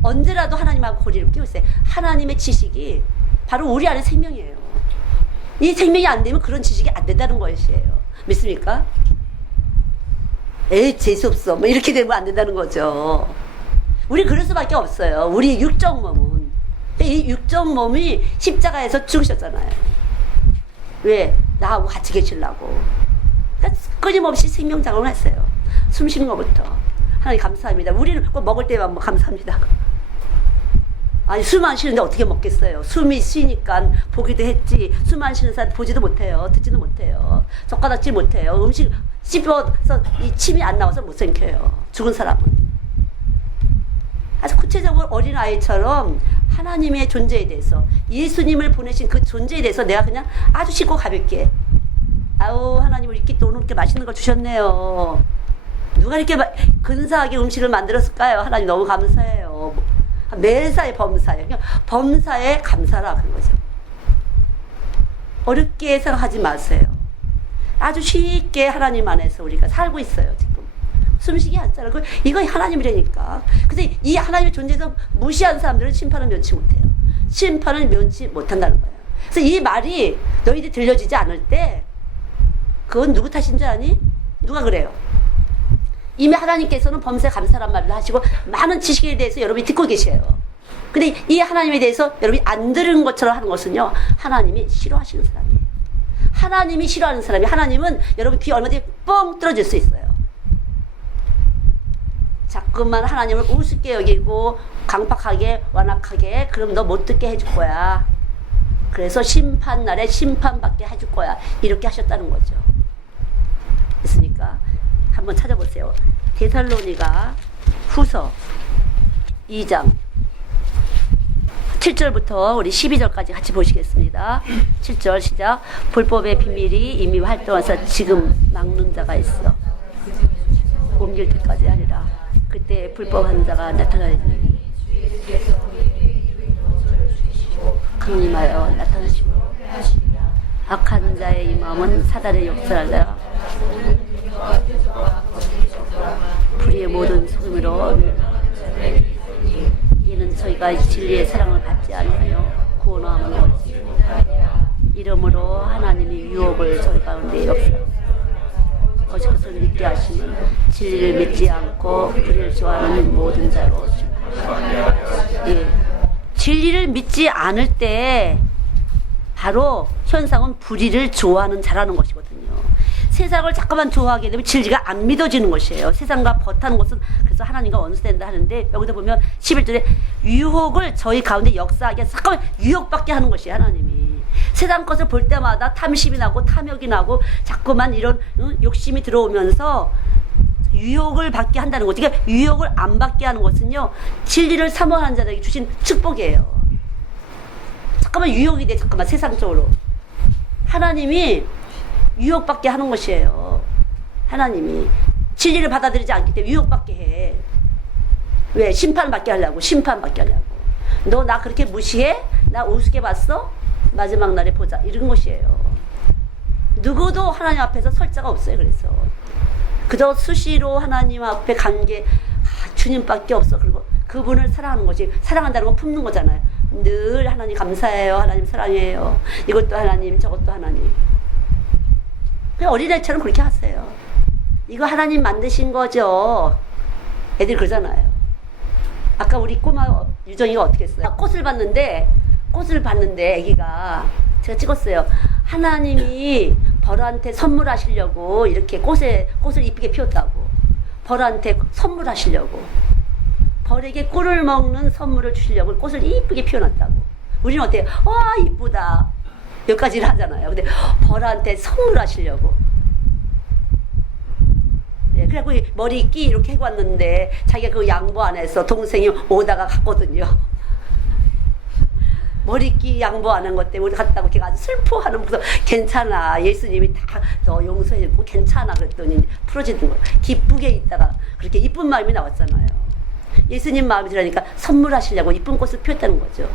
언제라도 하나님하고 고리를 끼우세요. 하나님의 지식이 바로 우리 안에 생명이에요. 이 생명이 안 되면 그런 지식이 안 된다는 것이에요. 믿습니까? 재수없어. 뭐 이렇게 되면 안 된다는 거죠. 우리 그럴 수밖에 없어요. 우리 육적 몸은. 이 육적 몸이 십자가에서 죽으셨잖아요. 왜? 나하고 같이 계시려고. 끊임없이 생명작용을 했어요. 숨 쉬는 것부터. 하나님 감사합니다. 우리는 꼭 먹을 때만 뭐 감사합니다. 아니 숨 안 쉬는데 어떻게 먹겠어요. 숨이 쉬니까 보기도 했지. 숨 안 쉬는 사람 보지도 못해요. 듣지도 못해요. 젓가락질 못해요. 음식 씹어서 이 침이 안 나와서 못 삼켜요. 죽은 사람은. 아주 구체적으로 어린아이처럼 하나님의 존재에 대해서, 예수님을 보내신 그 존재에 대해서 내가 그냥 아주 쉽고 가볍게, 아우 하나님 우리 또 오늘 이렇게 맛있는 걸 주셨네요. 누가 이렇게 근사하게 음식을 만들었을까요? 하나님 너무 감사해요. 매사에 범사에, 그냥 범사에 감사라 그런 거죠. 어렵게 생각하지 마세요. 아주 쉽게 하나님 안에서 우리가 살고 있어요. 지금 숨쉬기 하잖아요. 이거 하나님이라니까. 그래서 이 하나님의 존재에서 무시한 사람들은 심판을 면치 못해요. 심판을 면치 못한다는 거예요. 그래서 이 말이 너희들 들려지지 않을 때 그건 누구 탓인 줄 아니? 누가 그래요? 이미 하나님께서는 범사에 감사란 말을 하시고 많은 지식에 대해서 여러분이 듣고 계세요. 근데 이 하나님에 대해서 여러분이 안 들은 것처럼 하는 것은요, 하나님이 싫어하시는 사람이에요. 하나님이 싫어하는 사람이, 하나님은 여러분 귀 얼마든지 뻥 뚫어질 수 있어요. 자꾸만 하나님을 우습게 여기고 강팍하게 완악하게, 그럼 너 못 듣게 해줄 거야. 그래서 심판날에 심판받게 해줄 거야. 이렇게 하셨다는 거죠. 됐습니까? 한번 찾아보세요. 데살로니가 후서 2장 7절부터 우리 12절까지 같이 보시겠습니다. 7절 시작. 불법의 비밀이 이미 활동해서 지금 막는 자가 있어. 옮길 때까지 하리라. 그때 불법한 자가 나타나리니 강림하여 나타나시고 악한 자의 이 마음은 사단의 역사하자 불의의 모든 소금으로 이는 저희가 진리의 사랑을 받지 않으며 구원함을 얻지 이러므로 하나님이 유혹을 저희 가운데 역사하시고 거짓 것을 믿게 하시는 진리를 믿지 않고 불의를 좋아하는 모든 자로 예. 진리를 믿지 않을 때 바로 현상은 불의를 좋아하는 자라는 것이거든요. 세상을 자꾸만 좋아하게 되면 진리가 안 믿어지는 것이에요. 세상과 버타는 것은 그래서 하나님과 원수된다 하는데, 여기다 보면 11절에 유혹을 저희 가운데 역사하게 자꾸만 유혹받게 하는 것이에요. 하나님이 세상 것을 볼 때마다 탐심이 나고 탐욕이 나고 자꾸만 이런 욕심이 들어오면서 유혹을 받게 한다는 거죠. 그러니까 유혹을 안 받게 하는 것은요, 진리를 사모하는 자들에게 주신 축복이에요. 잠깐만 유혹이 돼. 잠깐만 세상적으로 하나님이 유혹받게 하는 것이에요. 하나님이 진리를 받아들이지 않기 때문에 유혹받게 해. 왜? 심판받게 하려고. 심판받게 하려고. 너 나 그렇게 무시해? 나 우습게 봤어? 마지막 날에 보자. 이런 것이에요. 누구도 하나님 앞에서 설 자가 없어요. 그래서 그저 수시로 하나님 앞에 관계, 주님밖에 없어. 그리고 그분을 사랑하는 거지. 사랑한다는 건 품는 거잖아요. 늘 하나님 감사해요. 하나님 사랑해요. 이것도 하나님, 저것도 하나님. 그냥 어린애처럼 그렇게 하세요. 이거 하나님 만드신 거죠. 애들 그러잖아요. 아까 우리 꼬마 유정이가 어떻게 했어요? 꽃을 봤는데 애기가 제가 찍었어요. 하나님이 벌한테 선물하시려고 이렇게 꽃을 이쁘게 피웠다고. 벌한테 선물하시려고. 벌에게 꿀을 먹는 선물을 주시려고 꽃을 이쁘게 피워놨다고. 우리는 어때요? 와 이쁘다. 여기까지를 하잖아요. 근데 벌한테 선물하시려고. 예, 그래갖고 머리끼 이렇게 해고 왔는데 자기가 그 양보 안 해서 동생이 오다가 갔거든요. 머리끼 양보 안 한 것 때문에 갔다고 걔가 아주 슬퍼하는 목소리. 괜찮아. 예수님이 다 너 용서해주고 괜찮아. 그랬더니 풀어지는 거예요. 기쁘게 있다가 그렇게 이쁜 마음이 나왔잖아요. 예수님 마음이 들으니까 선물하시려고 이쁜 꽃을 피웠다는 거죠.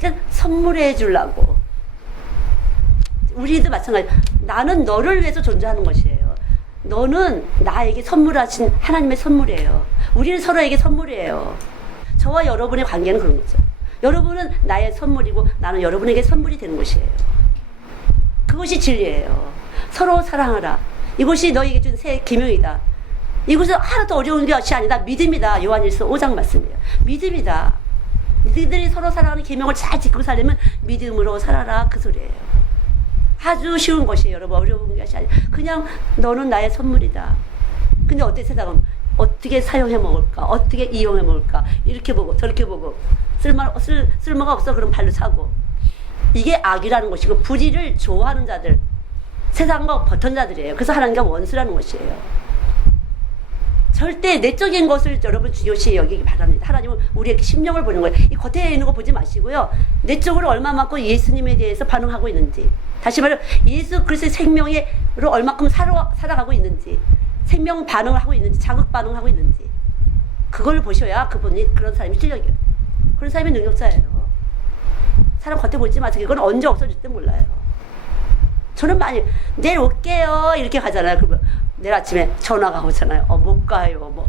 그냥 선물해 주려고. 우리도 마찬가지. 나는 너를 위해서 존재하는 것이에요. 너는 나에게 선물하신 하나님의 선물이에요. 우리는 서로에게 선물이에요. 저와 여러분의 관계는 그런 거죠. 여러분은 나의 선물이고 나는 여러분에게 선물이 되는 것이에요. 그것이 진리예요. 서로 사랑하라. 이것이 너에게 준 새 계명이다. 이것은 하나도 어려운 것이 아니다. 믿음이다. 요한일서 5장 말씀이에요. 믿음이다. 너희들이 서로 사랑하는 계명을 잘 지키고 살려면 믿음으로 살아라. 그 소리예요. 아주 쉬운 것이에요. 여러분 어려운 것이 아니라 그냥 너는 나의 선물이다. 근데 어때 세상은 어떻게 사용해 먹을까? 어떻게 이용해 먹을까? 이렇게 보고 저렇게 보고 쓸모가 없어 그럼 발로 차고 이게 악이라는 것이고 불의를 좋아하는 자들 세상과 버튼 자들이에요. 그래서 하나님과 원수라는 것이에요. 절대 내적인 것을 여러분 중요시 여기기 바랍니다. 하나님은 우리에게 심령을 보는 거예요. 이 겉에 있는 거 보지 마시고요. 내적으로 얼마만큼 예수님에 대해서 반응하고 있는지 다시 말해 예수 그리스도의 생명으로 얼마큼 살아가고 있는지 생명 반응을 하고 있는지 자극 반응을 하고 있는지 그걸 보셔야 그분이 그런 사람이 실력이에요. 그런 사람이 능력자예요. 사람 겉에 보지 마세요. 그건 언제 없어질지 몰라요. 저는 많이 내일 올게요 이렇게 가잖아요. 그러면 내일 아침에 전화가 오잖아요. 못 가요. 뭐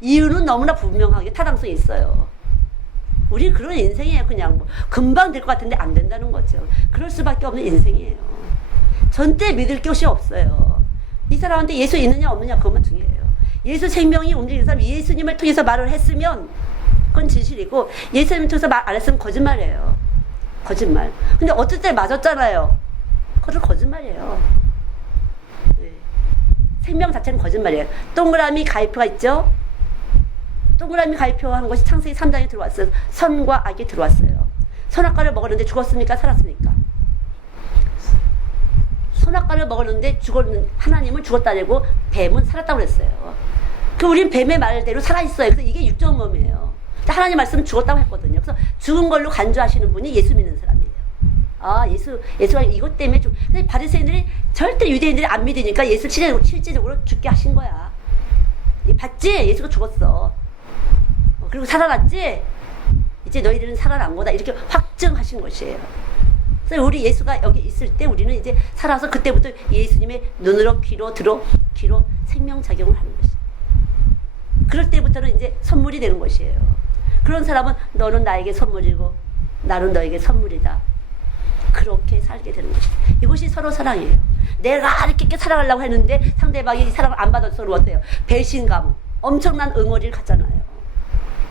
이유는 너무나 분명하게 타당성이 있어요. 우리 그런 인생이에요. 그냥 뭐 금방 될 것 같은데 안 된다는 거죠. 그럴 수밖에 없는 인생이에요. 전대 믿을 것이 없어요. 이 사람한테 예수 있느냐 없느냐 그것만 중요해요. 예수 생명이 움직이는 사람 예수님을 통해서 말을 했으면 그건 진실이고 예수님을 통해서 말 안 했으면 거짓말이에요. 거짓말. 근데 어쩔 때 맞았잖아요. 그건 거짓말이에요. 네. 생명 자체는 거짓말이에요. 동그라미 가위표가 있죠. 동그라미 가위표 하는 것이 창세기 3장에 들어왔어요. 선과 악이 들어왔어요. 선악과를 먹었는데 죽었습니까? 살았습니까? 선악과를 먹었는데 하나님은 죽었다고 뱀은 살았다고 그랬어요. 우린 뱀의 말대로 살아있어요. 그래서 이게 육적 몸이에요. 하나님 말씀은 죽었다고 했거든요. 그래서 죽은 걸로 간주하시는 분이 예수 믿는 사람이에요. 예수가 이것 때문에 바리새인들이 절대 유대인들이 안 믿으니까 예수 실제적으로 죽게 하신 거야. 봤지? 예수가 죽었어. 그리고 살아났지? 이제 너희들은 살아난 거다. 이렇게 확증하신 것이에요. 그래서 우리 예수가 여기 있을 때 우리는 이제 살아서 그때부터 예수님의 눈으로 귀로 생명작용을 하는 것이에요. 그럴 때부터는 이제 선물이 되는 것이에요. 그런 사람은 너는 나에게 선물이고 나는 너에게 선물이다. 그렇게 살게 되는 것이에요. 이것이 서로 사랑이에요. 내가 이렇게 사랑하려고 했는데 상대방이 이 사랑을 안 받아서 어때요? 배신감, 엄청난 응어리를 갖잖아요.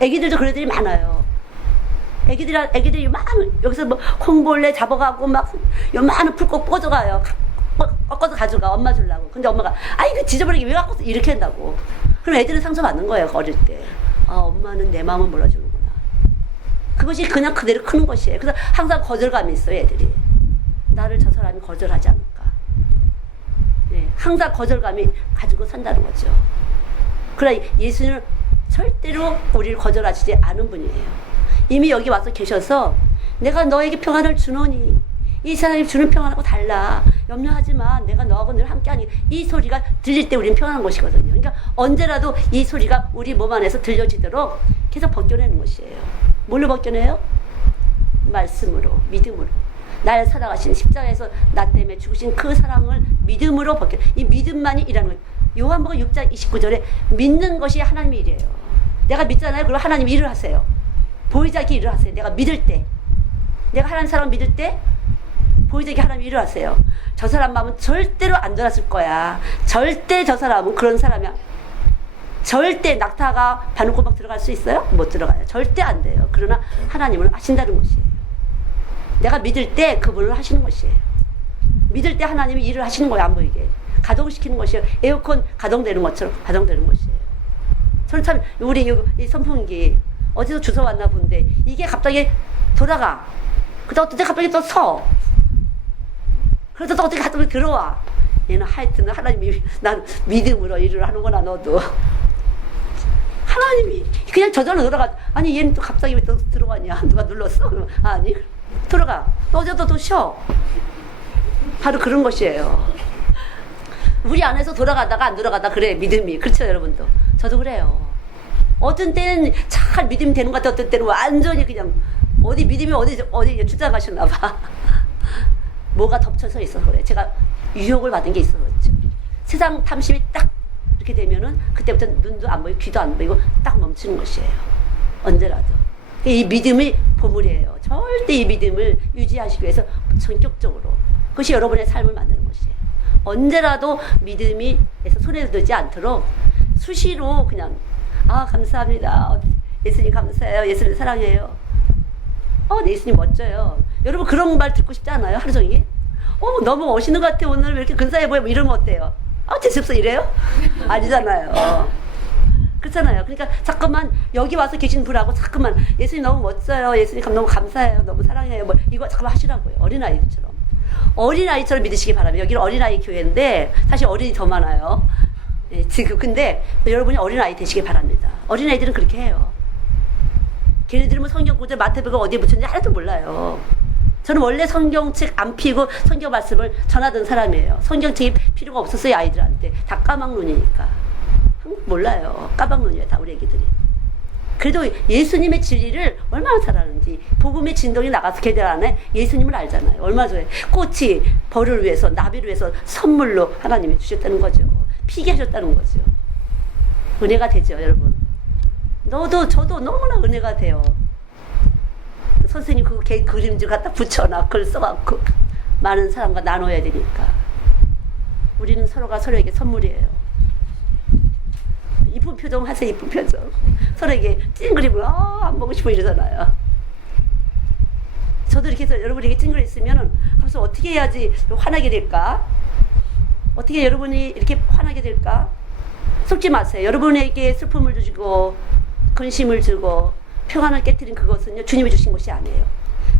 애기들도 그런 애들이 많아요. 애기들이 막 여기서 뭐 콩벌레 잡아가고 막 요만한 풀꽃 꽂아가요. 꺾어서 가져가 엄마 주려고. 근데 엄마가 이거 지저분하게 왜 갖고 이렇게 한다고. 그럼 애들은 상처받는 거예요. 어릴 때. 엄마는 내 마음을 몰라주는구나. 그것이 그냥 그대로 크는 것이에요. 그래서 항상 거절감이 있어요. 애들이. 나를 저 사람이 거절하지 않을까. 네, 항상 거절감이 가지고 산다는 거죠. 그러나 예수님은 절대로 우리를 거절하시지 않은 분이에요. 이미 여기 와서 계셔서 내가 너에게 평안을 주노니 이 사람이 주는 평안하고 달라. 염려하지 마. 내가 너하고 늘 함께하니. 이 소리가 들릴 때 우리는 평안한 것이거든요. 그러니까 언제라도 이 소리가 우리 몸 안에서 들려지도록 계속 벗겨내는 것이에요. 뭘로 벗겨내요? 말씀으로, 믿음으로. 날 살아가신 십자가에서 나 때문에 죽으신 그 사랑을 믿음으로 벗겨. 이 믿음만이 일하는 거예요. 요한복음 6장 29절에 믿는 것이 하나님의 일이에요. 내가 믿잖아요. 그럼 하나님 일을 하세요. 보이지 않게 일을 하세요. 내가 믿을 때. 내가 하나님 사람을 믿을 때 보이지 않게 하나님 일을 하세요. 저 사람 마음은 절대로 안 돌았을 거야. 절대 저 사람은 그런 사람이야. 절대 낙타가 바늘구멍 들어갈 수 있어요? 못 들어가요. 절대 안 돼요. 그러나 하나님은 하신다는 것이에요. 내가 믿을 때 그분을 하시는 것이에요. 믿을 때 하나님이 일을 하시는 거예요. 안 보이게. 가동시키는 것이에요. 에어컨 가동되는 것처럼 가동되는 것이에요. 저는 참 우리 이 선풍기 어디서 주워왔나 본데 이게 갑자기 돌아가. 그다음 어떤 때 갑자기 또 서. 그래서 또 어떻게 갑자기 들어와. 얘는 하여튼 하나님이 난 믿음으로 일을 하는구나 너도. 하나님이 그냥 저절로 들어가. 아니 얘는 또 갑자기 왜 또 들어가냐. 누가 눌렀어? 그러면 아니 들어가. 또 어제 또 쉬어. 바로 그런 것이에요. 우리 안에서 돌아가다가 안 돌아가다 그래 믿음이. 그렇죠 여러분도. 저도 그래요. 어떤 때는 잘 믿음이 되는 것 같아. 어떤 때는 완전히 그냥 어디 믿음이 어디 출장 가셨나 봐. 뭐가 덮쳐서 있어서 그래. 제가 유혹을 받은 게 있어서 그렇죠. 세상 탐심이 딱 이렇게 되면은 그때부터 눈도 안 보이고 귀도 안 보이고 딱 멈추는 것이에요. 언제라도. 이 믿음이 보물이에요. 절대 이 믿음을 유지하시기 위해서 전격적으로 그것이 여러분의 삶을 만드는 것이에요. 언제라도 믿음이에서 손에 들지 않도록 수시로 그냥 감사합니다. 예수님 감사해요. 예수님 사랑해요. 네, 예수님 멋져요. 여러분 그런 말 듣고 싶지 않아요? 하루 종일? 너무 멋있는 것 같아. 오늘 왜 이렇게 근사해 보여? 뭐 이러면 어때요? 재수없어 이래요? 아니잖아요. 그렇잖아요. 그러니까 잠깐만 여기 와서 계신 분하고 잠깐만 예수님 너무 멋져요. 예수님 너무 감사해요. 너무 사랑해요. 뭐 이거 잠깐만 하시라고요. 어린아이처럼. 어린아이처럼 믿으시기 바랍니다. 여기는 어린아이 교회인데 사실 어린이 더 많아요. 네, 지금 근데 여러분이 어린아이 되시기 바랍니다. 어린아이들은 그렇게 해요. 걔네들은 뭐 성경 구절 마태복음 어디에 붙였는지 하나도 몰라요. 저는 원래 성경책 안 피고 성경 말씀을 전하던 사람이에요. 성경책이 필요가 없었어요. 아이들한테. 다 까막눈이니까. 몰라요. 까막눈이에요. 다 우리 애기들이. 그래도 예수님의 진리를 얼마나 잘 아는지 복음의 진동이 나가서 걔들 안에 예수님을 알잖아요. 얼마나 좋아해. 꽃이 벌을 위해서 나비를 위해서 선물로 하나님이 주셨다는 거죠. 피게 하셨다는 거죠. 은혜가 되죠 여러분. 너도 저도 너무나 은혜가 돼요. 선생님 그 그림줄 갖다 붙여놔 글 써갖고 많은 사람과 나눠야 되니까. 우리는 서로가 서로에게 선물이에요. 이쁜 표정 하세요. 이쁜 표정. 서로에게 찡그리고 안 보고 싶어 이러잖아요. 저도 이렇게 해서 여러분에게 찡그려 있으면 그래서 어떻게 해야지 화나게 될까? 어떻게 여러분이 이렇게 화나게 될까? 속지 마세요. 여러분에게 슬픔을 주고 근심을 주고 평안을 깨뜨린 그것은요 주님이 주신 것이 아니에요.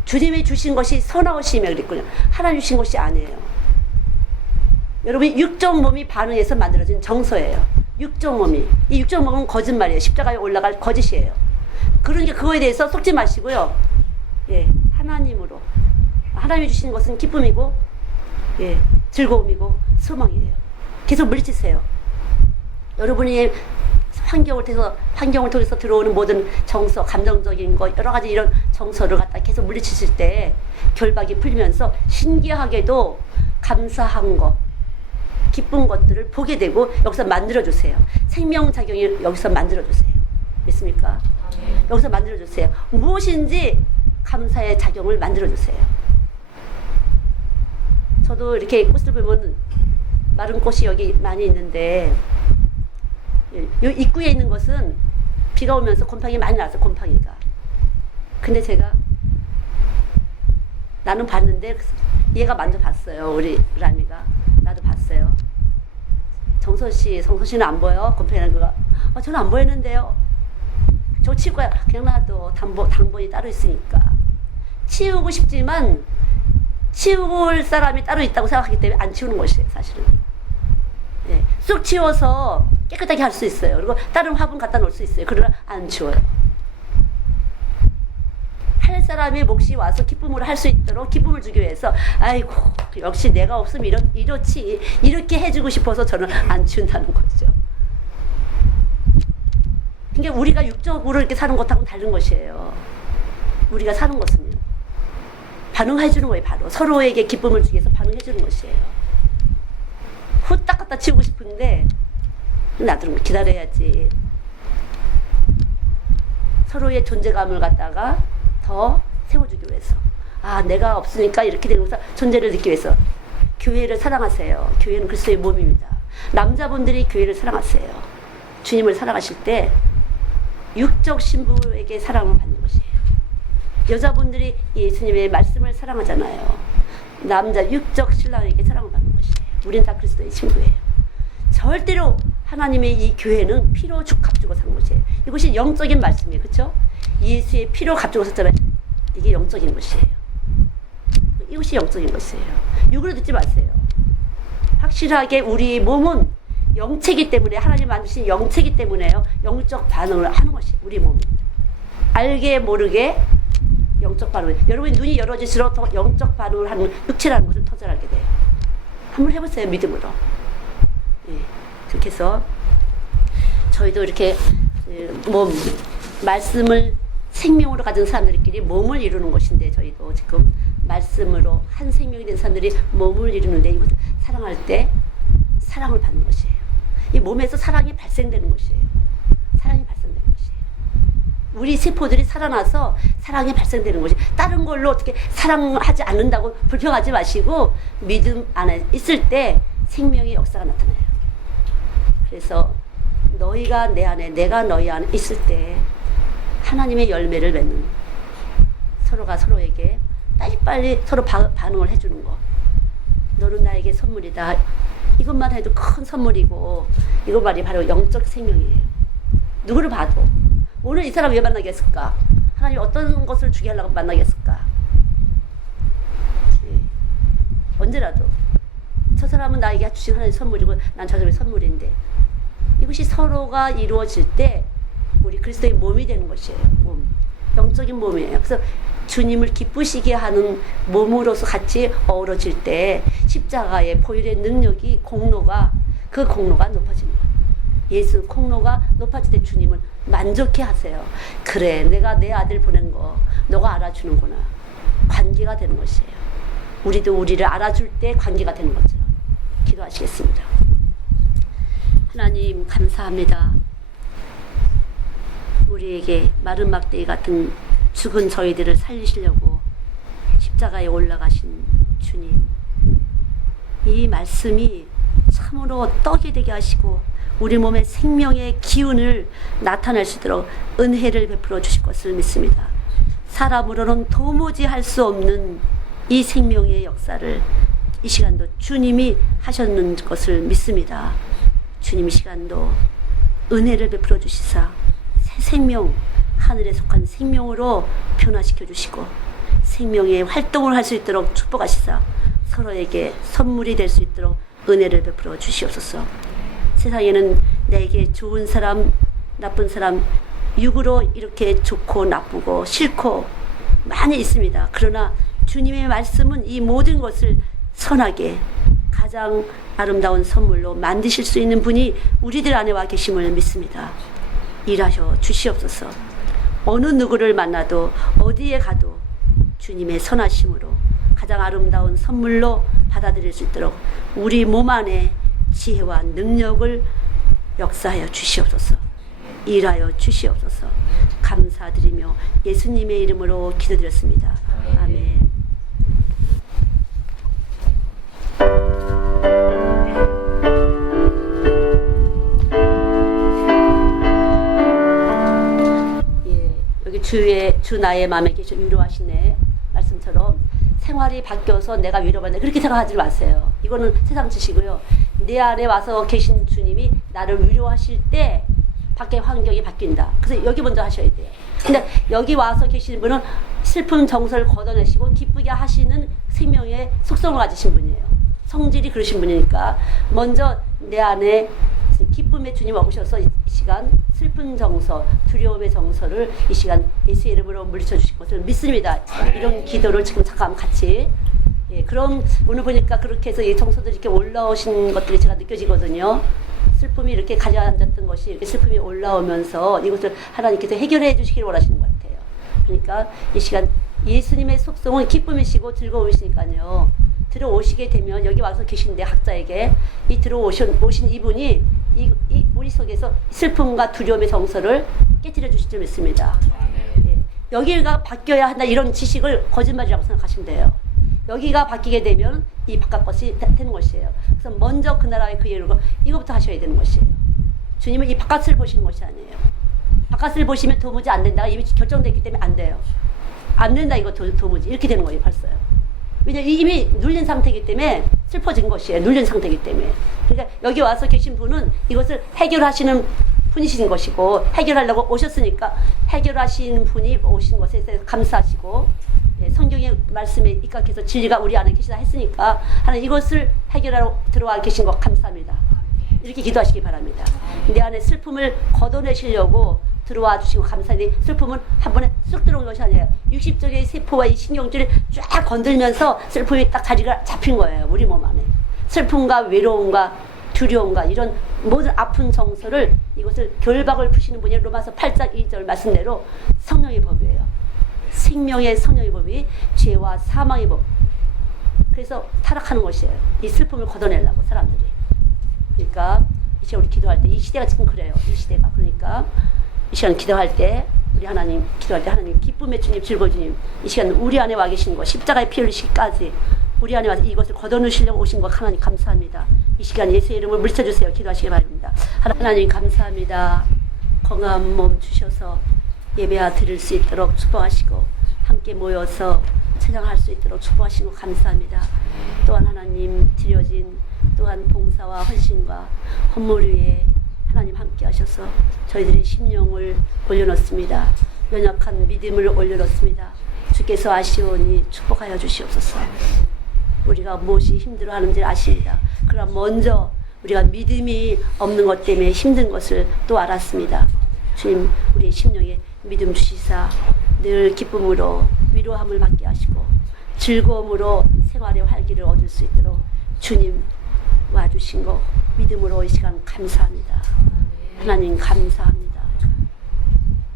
주님이 주신 것이 선하오시며 그랬군요. 하나님 주신 것이 아니에요. 여러분이 육적 몸이 반응해서 만들어진 정서예요. 육적 몸이. 이 육적 몸은 거짓말이에요. 십자가에 올라갈 거짓이에요. 그러니까 그거에 대해서 속지 마시고요. 예, 하나님으로. 하나님이 주신 것은 기쁨이고, 예, 즐거움이고, 소망이에요. 계속 물리치세요. 여러분이 환경을 통해서 들어오는 모든 정서, 감정적인 거, 여러 가지 이런 정서를 갖다 계속 물리치실 때 결박이 풀리면서 신기하게도 감사한 거, 기쁜 것들을 보게 되고 여기서 만들어주세요. 생명작용이 여기서 만들어주세요. 믿습니까? 여기서 만들어주세요. 무엇인지 감사의 작용을 만들어주세요. 저도 이렇게 꽃을 보면 마른 꽃이 여기 많이 있는데 이 입구에 있는 것은 비가 오면서 곰팡이 많이 났어요. 곰팡이가. 근데 제가 나는 봤는데 얘가 먼저 봤어요. 우리 라미가. 나도 봤어요. 성서 씨는 안 보여? 곰팡이 난 거가. 저는 안 보이는데요. 저 치울 거야. 그냥 놔둬. 당번이 따로 있으니까. 치우고 싶지만 치울 사람이 따로 있다고 생각하기 때문에 안 치우는 것이에요. 사실은. 예, 쑥 치워서 깨끗하게 할 수 있어요. 그리고 다른 화분 갖다 놓을 수 있어요. 그러나 안 치워요. 할 사람이 몫이 와서 기쁨으로 할 수 있도록 기쁨을 주기 위해서 아이고 역시 내가 없으면 이렇지 이렇게 해주고 싶어서 저는 안 치운다는 거죠. 그러니까 우리가 육적으로 이렇게 사는 것하고는 다른 것이에요. 우리가 사는 것은요. 반응해 주는 거예요. 바로 서로에게 기쁨을 주기 위해서 반응해 주는 것이에요. 후딱 갖다 치우고 싶은데 나도 기다려야지. 서로의 존재감을 갖다가 더 세워주기 위해서. 내가 없으니까 이렇게 되면서 존재를 느끼기 위해서. 교회를 사랑하세요. 교회는 그리스도의 몸입니다. 남자분들이 교회를 사랑하세요. 주님을 사랑하실 때 육적 신부에게 사랑을 받는 것이에요. 여자분들이 예수님의 말씀을 사랑하잖아요. 남자 육적 신랑에게 사랑을 받는 것이에요. 우린 다 그리스도의 친구예요. 절대로 하나님의 이 교회는 피로 값주고 산 것이에요. 이것이 영적인 말씀이에요. 그렇죠? 예수의 피로 값주고 샀잖아요. 이게 영적인 것이에요. 이것이 영적인 것이에요. 육으로 듣지 마세요. 확실하게 우리 몸은 영체이기 때문에 하나님 만드신 영체이기 때문에요. 영적 반응을 하는 것이에요. 우리 몸이. 알게 모르게 영적 반응을. 여러분이 눈이 열어질수록 더 영적 반응을 하는 육체라는 것을 터전하게 돼요. 한번 해보세요. 믿음으로. 예, 그렇게 해서 저희도 이렇게 말씀을 생명으로 가진 사람들끼리 몸을 이루는 것인데 저희도 지금 말씀으로 한 생명이 된 사람들이 몸을 이루는데 이것 사랑할 때 사랑을 받는 것이에요. 이 몸에서 사랑이 발생되는 것이에요. 사랑이 발생되는 것이에요. 우리 세포들이 살아나서 사랑이 발생되는 것이 다른 걸로 어떻게 사랑하지 않는다고 불평하지 마시고 믿음 안에 있을 때 생명의 역사가 나타나요. 그래서 너희가 내 안에 내가 너희 안에 있을 때 하나님의 열매를 맺는 서로가 서로에게 빨리빨리 서로 반응을 해주는 거 너는 나에게 선물이다. 이것만 해도 큰 선물이고 이것 말이 바로 영적 생명이에요. 누구를 봐도 오늘 이 사람 왜 만나겠을까? 하나님 어떤 것을 주게 하려고 만나겠을까? 예. 언제라도 저 사람은 나에게 주신 하나님의 선물이고 난 저 사람의 선물인데 이것이 서로가 이루어질 때 우리 그리스도의 몸이 되는 것이에요. 몸. 영적인 몸이에요. 그래서 주님을 기쁘시게 하는 몸으로서 같이 어우러질 때 십자가의 보혈의 능력이 그 공로가 높아지는 거예요. 예수 공로가 높아질 때 주님은 만족해 하세요. 그래, 내가 내 아들 보낸 거 너가 알아주는구나. 관계가 되는 것이에요. 우리도 우리를 알아줄 때 관계가 되는 것처럼 기도하시겠습니다. 하나님 감사합니다. 우리에게 마른 막대기 같은 죽은 저희들을 살리시려고 십자가에 올라가신 주님, 이 말씀이 참으로 떡이 되게 하시고 우리 몸의 생명의 기운을 나타낼 수 있도록 은혜를 베풀어 주실 것을 믿습니다. 사람으로는 도무지 할 수 없는 이 생명의 역사를 이 시간도 주님이 하셨는 것을 믿습니다. 주님 이 시간도 은혜를 베풀어 주시사 새 생명, 하늘에 속한 생명으로 변화시켜 주시고 생명의 활동을 할 수 있도록 축복하시사 서로에게 선물이 될 수 있도록 은혜를 베풀어 주시옵소서. 세상에는 내게 좋은 사람, 나쁜 사람, 육으로 이렇게 좋고 나쁘고 싫고 많이 있습니다. 그러나 주님의 말씀은 이 모든 것을 선하게 가장 아름다운 선물로 만드실 수 있는 분이 우리들 안에 와 계심을 믿습니다. 일하셔 주시옵소서. 어느 누구를 만나도 어디에 가도 주님의 선하심으로 가장 아름다운 선물로 받아들일 수 있도록 우리 몸 안에 지혜와 능력을 역사하여 주시옵소서. 일하여 주시옵소서. 감사드리며 예수님의 이름으로 기도드렸습니다. 아멘. 주 나의 마음에 계셔 위로하시네 말씀처럼 생활이 바뀌어서 내가 위로받는다 그렇게 생각하지 마세요. 이거는 세상 지식이고요. 내 안에 와서 계신 주님이 나를 위로하실 때 밖의 환경이 바뀐다. 그래서 여기 먼저 하셔야 돼요. 근데 여기 와서 계시는 분은 슬픔 정서를 걷어내시고 기쁘게 하시는 생명의 속성을 가지신 분이에요. 성질이 그러신 분이니까 먼저 내 안에 기쁨의 주님 오셔서 이 시간 슬픈 정서, 두려움의 정서를 이 시간 예수의 이름으로 물리쳐 주실 것을 믿습니다. 이런 기도를 지금 잠깐 같이 그럼 오늘 보니까 그렇게 해서 이 정서들이 이렇게 올라오신 것들이 제가 느껴지거든요. 슬픔이 이렇게 가라앉았던 것이 이렇게 슬픔이 올라오면서 이것을 하나님께서 해결해 주시기를 원하시는 것 같아요. 그러니까 이 시간 예수님의 속성은 기쁨이시고 즐거움이시니까요. 들어오시게 되면 여기 와서 계신데 각자에게 이 들어오신 이분이 이 우리 속에서 슬픔과 두려움의 정서를 깨뜨려 주실 줄 믿습니다. 예. 여기가 바뀌어야 한다 이런 지식을 거짓말이라고 생각하시면 돼요. 여기가 바뀌게 되면 이 바깥 것이 되는 것이에요. 그래서 먼저 그 나라의 그 이름으로 이거부터 하셔야 되는 것이에요. 주님은 이 바깥을 보시는 것이 아니에요. 바깥을 보시면 도무지 안 된다가 이미 결정됐기 때문에 안 돼요. 안 된다 이거 도무지 이렇게 되는 거예요 벌써요. 왜냐면 이미 눌린 상태이기 때문에 슬퍼진 것이에요. 눌린 상태이기 때문에. 그러니까 여기 와서 계신 분은 이것을 해결하시는 분이신 것이고 해결하려고 오셨으니까 해결하시는 분이 오신 것에 대해서 감사하시고 성경의 말씀에 입각해서 진리가 우리 안에 계시다 했으니까 하나님 이것을 해결하러 들어와 계신 것 감사합니다. 이렇게 기도하시기 바랍니다. 내 안에 슬픔을 걷어내시려고 들어와 주시고 감사히 슬픔은 한 번에 쑥 들어온 것이 아니에요. 60쪽의 세포와 이 신경줄을 쫙 건들면서 슬픔이 딱 자리가 잡힌 거예요. 우리 몸 안에. 슬픔과 외로움과 두려움과 이런 모든 아픈 정서를 이것을 결박을 푸시는 분이 로마서 8장 2절 말씀대로 성령의 법이에요. 생명의 성령의 법이 죄와 사망의 법. 그래서 타락하는 것이에요. 이 슬픔을 걷어내려고 사람들이. 그러니까 이제 우리 기도할 때 이 시대가 지금 그래요. 이 시대가. 그러니까 이 시간 기도할 때 우리 하나님 기도할 때 하나님 기쁨의 주님 즐거운 주님 이 시간 우리 안에 와 계신 거 십자가에 피 흘리시기까지 우리 안에 와서 이것을 걷어놓으시려고 오신 것 하나님 감사합니다. 이 시간 예수의 이름을 물려주세요. 기도하시기 바랍니다. 하나님 감사합니다. 건강한 몸 주셔서 예배와 드릴 수 있도록 축복하시고 함께 모여서 찬양할 수 있도록 축복하시고 감사합니다. 또한 하나님 드려진 또한 봉사와 헌신과 헌물 위에 하나님 함께 하셔서 저희들의 심령을 올려놓습니다. 연약한 믿음을 올려놓습니다. 주께서 아시오니 축복하여 주시옵소서. 우리가 무엇이 힘들어하는지 아십니다. 그러나 먼저 우리가 믿음이 없는 것 때문에 힘든 것을 또 알았습니다. 주님, 우리의 심령에 믿음 주시사 늘 기쁨으로 위로함을 받게 하시고 즐거움으로 생활의 활기를 얻을 수 있도록 주님 와주신 거 믿음으로 이 시간 감사합니다. 하나님 감사합니다.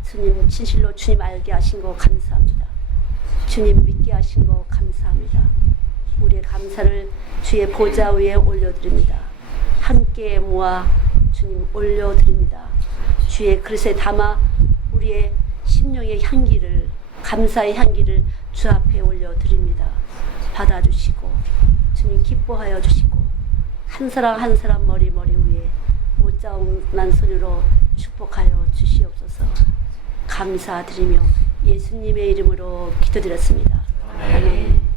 주님 진실로 주님 알게 하신 거 감사합니다. 주님 믿게 하신 거 감사합니다. 우리의 감사를 주의 보좌 위에 올려드립니다. 함께 모아 주님 올려드립니다. 주의 그릇에 담아 우리의 심령의 향기를, 감사의 향기를 주 앞에 올려드립니다. 받아주시고 주님 기뻐하여 주시고 한 사람 한 사람 머리 위에 못자국난 손으로 축복하여 주시옵소서. 감사드리며 예수님의 이름으로 기도드렸습니다. 아멘.